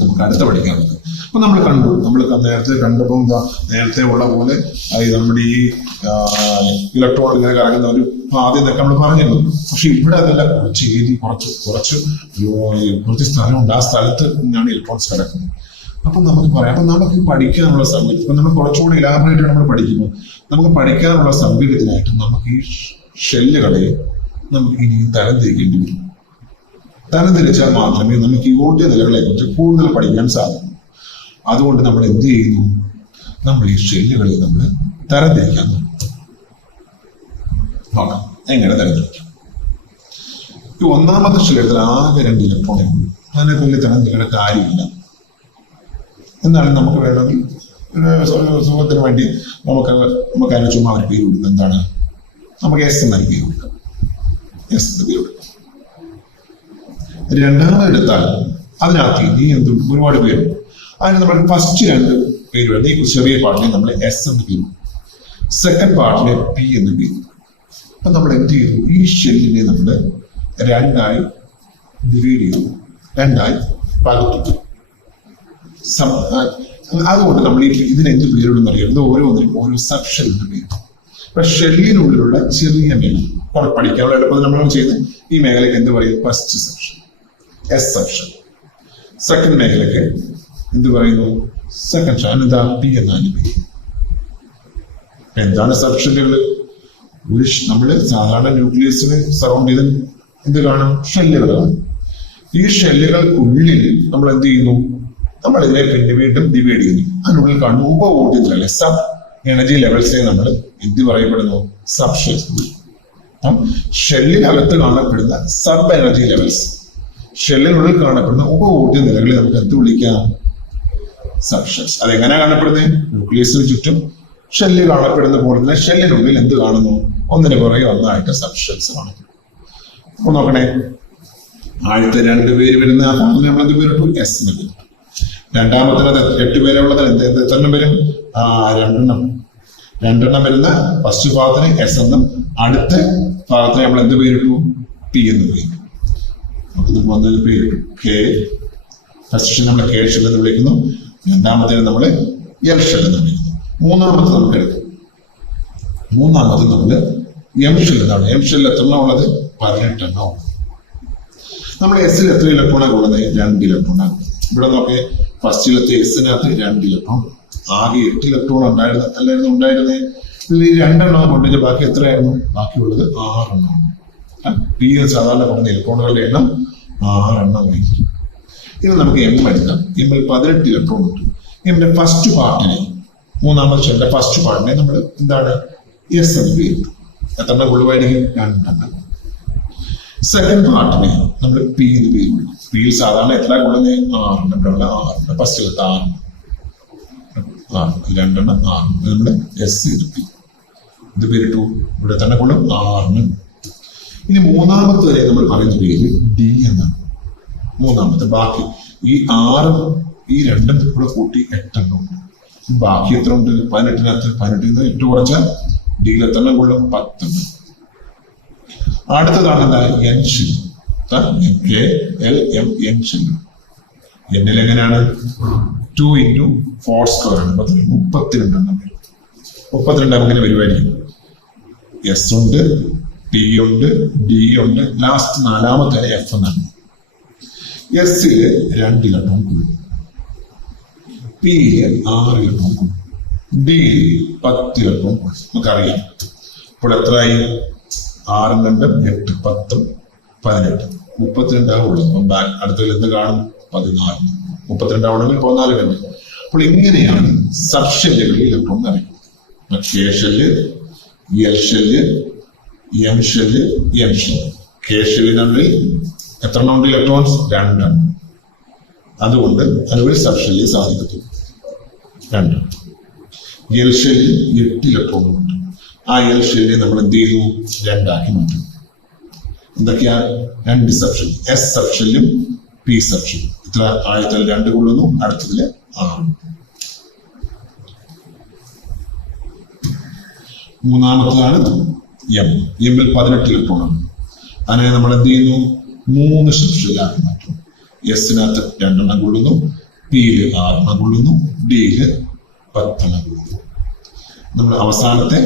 നമുക്ക് അടുത്ത പഠിക്കാനുള്ളത്. അപ്പൊ നമ്മൾ കണ്ടു, നമ്മൾ നേരത്തെ കണ്ടപ്പോൾ നേരത്തെ ഉള്ള പോലെ നമ്മുടെ ഈ ഇലക്ട്രോൺ ഇങ്ങനെ കറങ്ങുന്ന ഒരു പാത എന്നൊക്കെ നമ്മൾ പറഞ്ഞിരുന്നു. പക്ഷെ ഇവിടെ അതല്ല, കുറച്ച് സ്ഥലമുണ്ട്, ആ സ്ഥലത്ത് നിന്നാണ് ഇലക്ട്രോൺസ് കിടക്കുന്നത്. അപ്പൊ നമുക്ക് പറയാം, അപ്പൊ നമുക്ക് പഠിക്കാനുള്ള സൗകര്യം, ഇപ്പൊ നമ്മൾ കുറച്ചുകൂടി ഇലാബറേറ്റ് ആണ് നമ്മൾ പഠിക്കുന്നത്. നമുക്ക് പഠിക്കാനുള്ള സൗകര്യത്തിനായിട്ട് നമുക്ക് ഈ ഷെല്ലുകളെ നമുക്ക് ഇനി തരംതിരിക്കേണ്ടി വരും. തരംതിരിച്ചാൽ മാത്രമേ നമുക്ക് ഈ ഊർജ്ജ നിലകളെ കുറിച്ച് കൂടുതൽ പഠിക്കാൻ സാധിക്കൂ. അതുകൊണ്ട് നമ്മൾ എന്ത് ചെയ്യുന്നു, നമ്മൾ ഈ ഷെല്ലുകളെ നമ്മൾ തരംതിരിക്കാൻ നോക്കാം. എങ്ങനെ തരംതിരിക്കാം? ഈ ഒന്നാമത്തെ ഷെല്ലിൽ ആകെ 2 ഇലക്ട്രോണേ ഉള്ളൂ. അതിനെ കൊല്ലി തരംതിരിക്കേണ്ട കാര്യമില്ല. എന്നാലും നമുക്ക് വേണമെങ്കിൽ ഒരു സുഖത്തിന് വേണ്ടി നമുക്ക് അതിന് ചുമ്മാ ഒരു പേര് കൊടുക്കുക. എന്താണ്? നമുക്ക് എസ് എന്ന പേര് കൊടുക്കാം. എസ് എന്ന പേര് കൊടുക്കാം. രണ്ടാമതെടുത്താൽ അതിനകത്ത് ഇനി എന്തുണ്ട്, ഒരുപാട് പേരുണ്ട്. അതിന് നമ്മൾ ഫസ്റ്റ് 2 പേര് വേണം. ഈ ചെറിയ പാർട്ടിനെ നമ്മൾ എസ് എന്ന് പേര്, സെക്കൻഡ് പാർട്ടിനെ പി എന്ന് പേര്. അപ്പൊ നമ്മൾ എന്ത് ചെയ്തു, ഈ ഷെല്ലിനെ നമ്മൾ 2ആയി ഡിവൈഡ് ചെയ്തു, 2ആയി പകുത്തു. അതുകൊണ്ട് നമ്മൾ ഇതിനെന്ത് പേരിടുന്ന അറിയാം, ഇത് ഓരോന്നിനും ഓരോ സബ് ഷെല്ലിന്റെ പേര്. അപ്പൊ ഷെല്ലിനുള്ളിലുള്ള ചെറിയ മേഖല പഠിക്കാനുള്ള എളുപ്പത്തിൽ നമ്മൾ ചെയ്യുന്നത് ഈ മേഖലയ്ക്ക് എന്ത് പറയും, first section S section. Second മേഖലയ്ക്ക് എന്ത് പറയുന്നു, സെക്കൻഡ് ഷെൽ. എന്താ? പി എന്നാണ് പേര്. എന്താണ് സബ് ഷെല്ലുകൾ? നമ്മള് സാധാരണ ന്യൂക്ലിയസിന് സറൗണ്ട് ചെയ്ത് എന്ത് കാണും, ഷെല്ലുകൾ കാണും. ഈ ഷെല്ലുകൾക്കുള്ളിൽ നമ്മൾ എന്ത് ചെയ്യുന്നു, നമ്മൾ ഇതിനെ പിന്നെ വീണ്ടും ഡിവൈഡ് ചെയ്യുന്നു. അതിനുള്ളിൽ കാണുന്ന ഉപഊർജ്ജത്തിലല്ലേ, സബ് എനർജി ലെവൽസിനെ നമ്മൾ എന്ത് പറയപ്പെടുന്നു, സബ് ഷെൽസ്. അപ്പം ഷെല്ലിനകത്ത് കാണപ്പെടുന്ന സബ് എനർജി ലെവൽസ്, ഷെല്ലിനുള്ളിൽ കാണപ്പെടുന്ന ഉപഊർജ്ജ നിലകളെ നമുക്ക് എന്ത് വിളിക്കാം, സബ് ഷെൽസ്. അതെങ്ങനെയാണ് കാണപ്പെടുന്നത്? ന്യൂക്ലിയസിന് ചുറ്റും ഷെല്ല് കാണപ്പെടുന്ന പോലെ തന്നെ ഷെല്ലിനുള്ളിൽ എന്ത് കാണുന്നു, ഒന്നിന് പുറകെ ഒന്നായിട്ട് സബ് ഷെൽസ് കാണുന്നു. അപ്പൊ നോക്കണേ, ആദ്യത്തെ 2 പേര് വരുന്ന ആ ഭാഗം നമ്മൾ എന്ത് പേരിട്ടു, എസ് എന്ന് പേരിട്ടു. രണ്ടാമത്തെ 8 പേരുള്ളത് എത്രണ്ണം വരും? 2 വരുന്ന ഫസ്റ്റ് ഭാഗത്തിന് എസ് എന്നും അടുത്ത ഭാഗത്തിന് നമ്മൾ എന്ത് പേരിട്ടു, പി എന്ന് പേര്. വന്നൊരു പേരിട്ടു കെ. ഫസ്റ്റ് നമ്മൾ കെ ഷെൽ എന്ന് വിളിക്കുന്നു, രണ്ടാമത്തേന് നമ്മൾ എൽ ഷെൽ എന്ന് വിളിക്കുന്നു. മൂന്നാമത്തെ നമുക്ക് എടുക്കും, മൂന്നാമത് നമ്മൾ എം ഷെൽ എന്നാണ്. എം ഷെല്ലിൽ എത്രണ്ണം ഉള്ളത്? 18 എണ്ണം. നമ്മൾ എസിൽ എത്ര ഇലക്ട്രോണാണ് ഉള്ളത്? 2 ഇലക്ട്രോണാണ്. ഇവിടെ നോക്കിയേ, ഫസ്റ്റിലത്തെ എസിനകത്ത് 2 ഇലക്ട്രോൺ, ആകെ 8 ഇലക്ട്രോൺ ഉണ്ടായിരുന്നേ. ഇതിൽ ഈ 2 എണ്ണം കൊണ്ടുവച്ച് ബാക്കി എത്രയായിരുന്നു? ബാക്കിയുള്ളത് 6 എണ്ണമാണ്. പി സാധാരണ പറഞ്ഞ ഇലക്ട്രോണുകളുടെ എണ്ണം 6 എണ്ണമായിരിക്കും. ഇനി നമുക്ക് എം എടുക്കാം. എമ്മിൽ 18 ഇലക്ട്രോൺ ഉണ്ട്. എമ്മിന്റെ ഫസ്റ്റ് പാർട്ടിനെ, മൂന്നാമത്തെ ഷെല്ലിന്റെ ഫസ്റ്റ് പാർട്ടിനെ നമ്മൾ എന്താണ്, എസ് എന്ന് പേര്. എത്രണ്ണം കൊള്ളുവായിരിക്കും? 2 എണ്ണം. സെക്കൻഡ് പാർട്ടിനെ നമ്മൾ പി എന്ന് പേര് വിളിക്കും. പിയിൽ സാധാരണ എത്ര കൊള്ളുന്നത്? 6 എണ്ണം. ഇവിടെ 6 എണ്ണം. ഫസ്റ്റിലത്തെ 6 2 6 നമ്മുടെ എസ് ഇരുത്തി ഇത് പേരിട്ടു. ഇവിടെ തന്നെ കൊള്ളും 6. ഇനി മൂന്നാമത്തെ വരെ നമ്മൾ പറയുന്ന പേര് ഡി എന്നാണ്. മൂന്നാമത്തെ ബാക്കി ഈ 6 ഈ 2 കൂടെ കൂട്ടി 8 എണ്ണം ഉണ്ട്. ബാക്കി എത്ര ഉണ്ട്? 18 8 കുറച്ചാൽ ഡിയിൽ എത്ര എണ്ണം കൊള്ളും? 10 എണ്ണം. അടുത്തതാണ് എന്താ? N shell. K L M N shell. എന്നിൽ എങ്ങനെയാണ്? 2 × 4² ആണ്. 32 എണ്ണം. 32 അങ്ങനെ വരുമായിരിക്കും. എസ് ഉണ്ട്, ടി ഉണ്ട്, ഡി ഉണ്ട്, ലാസ്റ്റ് 4ാമത്തെ എഫ് എന്നാണ്. എസ് 2 ഇലക്ട്രോൺ കൂടും, പി 6 ഇലക്ട്രോൺ കൂടും, ഡി 10 ഇലക്ട്രോൺ കൂടും. നമുക്കറിയാം ഇപ്പോൾ എത്രയായി? 6 2 8 10 18 32 ആവുള്ളൂ. അപ്പം അടുത്തതിൽ എന്ത് കാണും? 14. 32 ആവണമെങ്കിൽ 14 വേണം. അപ്പോൾ ഇങ്ങനെയാണ് സബ് ഷെല്ലുകളിൽ ഇലക്ട്രോൺ അറിയുന്നത്. K shell, L shell, M shell, N shell. K ഷെല്ലിനുള്ളിൽ എത്ര എണ്ണം ഉണ്ട് ഇലക്ട്രോൺസ്? 2 എണ്ണം. അതുകൊണ്ട് അതിനൊരു സബ് ഷെല്ലിൽ സാധിക്കത്തുള്ളൂ 2. എൽ ഷെല്ലിൽ 8 ഇലക്ട്രോൺ ഉണ്ട്. ആ എൽ ഷെല്ലിനെ നമ്മൾ എന്ത് ചെയ്തു? 2 ആക്കി മാറ്റും. എന്തൊക്കെയാ? 2 സബ് ഷെല്ല്, എസ് സബ് ഷെല്ലും പി സബ് ഷെല്ലും. ഇത്ര ആദ്യത്തിൽ 2 കൊള്ളുന്നു, അടുത്തതില് 6. മൂന്നാമത്തതാണ് എം. എമ്മിൽ 18 ഇലക്ട്രോൺ ആണ്. അതിനെ നമ്മൾ എന്ത് ചെയ്യുന്നു? 3 സബ് ഷെല്ലാക്കി മാറ്റും. എസിനകത്ത് 2 എണ്ണം കൊള്ളുന്നു, പിയിൽ 6 എണ്ണം കൊള്ളുന്നു, ഡിയിൽ 10 എണ്ണം കൊള്ളുന്നു. നമ്മൾ അവസാനത്തെ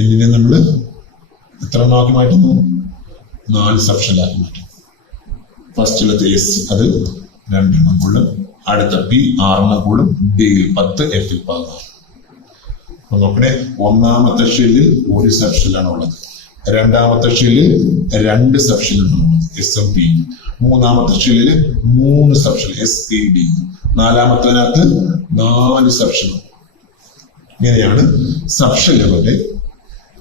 എന്നിനെ നമ്മൾ എത്ര എണ്ണമാക്കി മാറ്റുന്നു? 4 സബ്ഷനിലാക്കി മാറ്റും. ഫസ്റ്റിലത്തെ എസ് അത് 2 എണ്ണം കൊള്ളും, അടുത്ത പി 6 എണ്ണം കൊള്ളും, ഡിയിൽ 10, എഫിൽ 16. അപ്പൊ നോക്കണേ, ഒന്നാമത്തെ ഷെല്ലിൽ 1 സബ്ഷനിലാണ് ഉള്ളത്, രണ്ടാമത്തെ ഷെല്ലിൽ 2 സബ്ഷനിലാണ് ഉള്ളത്, എസ് എം പി. മൂന്നാമത്തെ ഷെല്ലിൽ 3 സബ്ഷൻ, എസ് പി ഡി. നാലാമത്തതിനകത്ത് 4 സബ്ഷൻ. ഇങ്ങനെയാണ് സബ്ഷനുകളുടെ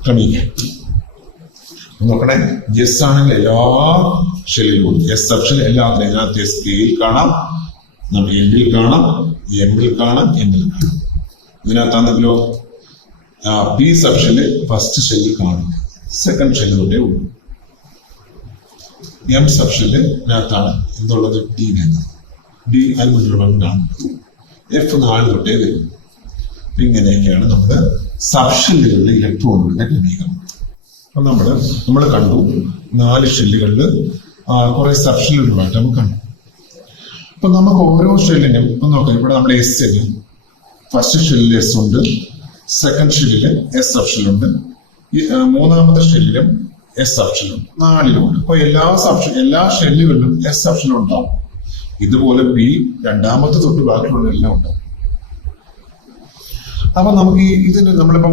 ക്രമീകരണം. നോക്കണേ, എസ് ആണെങ്കിൽ എല്ലാ ഷെല്ലിലും, എസ് സബ്ഷൻ എല്ലാത്തിനും ഇതിനകത്ത് എസ് പിയിൽ കാണാം, നമ്മൾ എല്ലിൽ കാണാം, എമ്മിൽ കാണാം, എന്നിൽ കാണാം. ഇതിനകത്താണെങ്കിലോ പി സബ്ഷനിൽ ഫസ്റ്റ് ഷെല്ലിൽ കാണും, സെക്കൻഡ് ഷെല്ലിലൂടെ ഉള്ളൂ. എം സബ്ഷനിലാണ് എന്തുള്ളത്? ഡി അത് മുന്നിലുള്ളതാണ്. എഫ് 4 തൊട്ടേ വരും. ഇങ്ങനെയൊക്കെയാണ് നമ്മുടെ സബ്ഷെല്ലുകളിലെ ഇലക്ട്രോണുകളുടെ ക്രമീകരണം. അപ്പൊ നമ്മൾ കണ്ടു 4 ഷെല്ലുകളിൽ കുറെ സബ്ഷെല്ലുകളായിട്ട് നമുക്ക് കണ്ടു. അപ്പൊ നമുക്ക് ഓരോ ഷെല്ലിനും ഇപ്പൊ നോക്കാം. ഇവിടെ നമ്മുടെ എസ് ഫസ്റ്റ് ഷെല്ലിൽ എസ് ഉണ്ട്, സെക്കൻഡ് ഷെല്ലില് എസ് സബ്ഷെല്ലുണ്ട്, മൂന്നാമത്തെ ഷെല്ലിലും എസ് സബ്ഷെല്ലുണ്ട്, 4ലുമുണ്ട്. അപ്പൊ എല്ലാ ഷെല്ലുകളിലും എസ് സബ്ഷെല്ലും ഉണ്ടാവും. ഇതുപോലെ പി രണ്ടാമത്തെ തൊട്ട് ബാക്കിയുള്ള എല്ലാം ഉണ്ടാവും. അപ്പൊ നമുക്ക് ഇതിന് നമ്മളിപ്പോ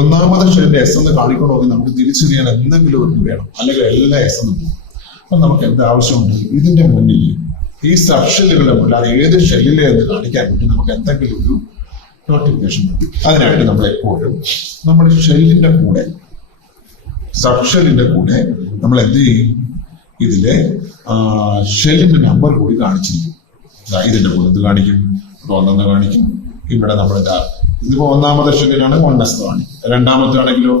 ഒന്നാമത്തെ ഷെല്ലിന്റെ എസ് എന്ന് കാണിക്കണമെങ്കിൽ നമുക്ക് തിരിച്ചറിയാൻ എന്തെങ്കിലും ഒരു വേണം, അല്ലെങ്കിൽ എല്ലാ എസ് എന്നും പോകും. അപ്പൊ നമുക്ക് എന്ത് ആവശ്യമുണ്ട്? ഇതിന്റെ മുന്നിൽ ഈ സബ്ഷെല്ലുകളുടെ മുന്നിൽ അത് ഏത് ഷെല്ലിലെ എന്ന് കാണിക്കാൻ വേണ്ടി നമുക്ക് എന്തെങ്കിലും ഒരു നോട്ടിഫിക്കേഷൻ കിട്ടും. അതിനായിട്ട് നമ്മൾ എപ്പോഴും നമ്മുടെ ഷെല്ലിന്റെ കൂടെ, സബ്ഷെല്ലിന്റെ കൂടെ നമ്മൾ എന്ത് ചെയ്യും? ഇതിലെ ഷെല്ലിന്റെ നമ്പർ കൂടി കാണിച്ചിരിക്കും. ഇതിന്റെ കൂടെ ഇത് കാണിക്കും, 1 കാണിക്കും. ഇവിടെ നമ്മൾ ഇതിപ്പോ ഒന്നാമത്തെ ഷെല്ലിലാണ് 1s കാണിക്കും. രണ്ടാമത്തെ ആണെങ്കിലോ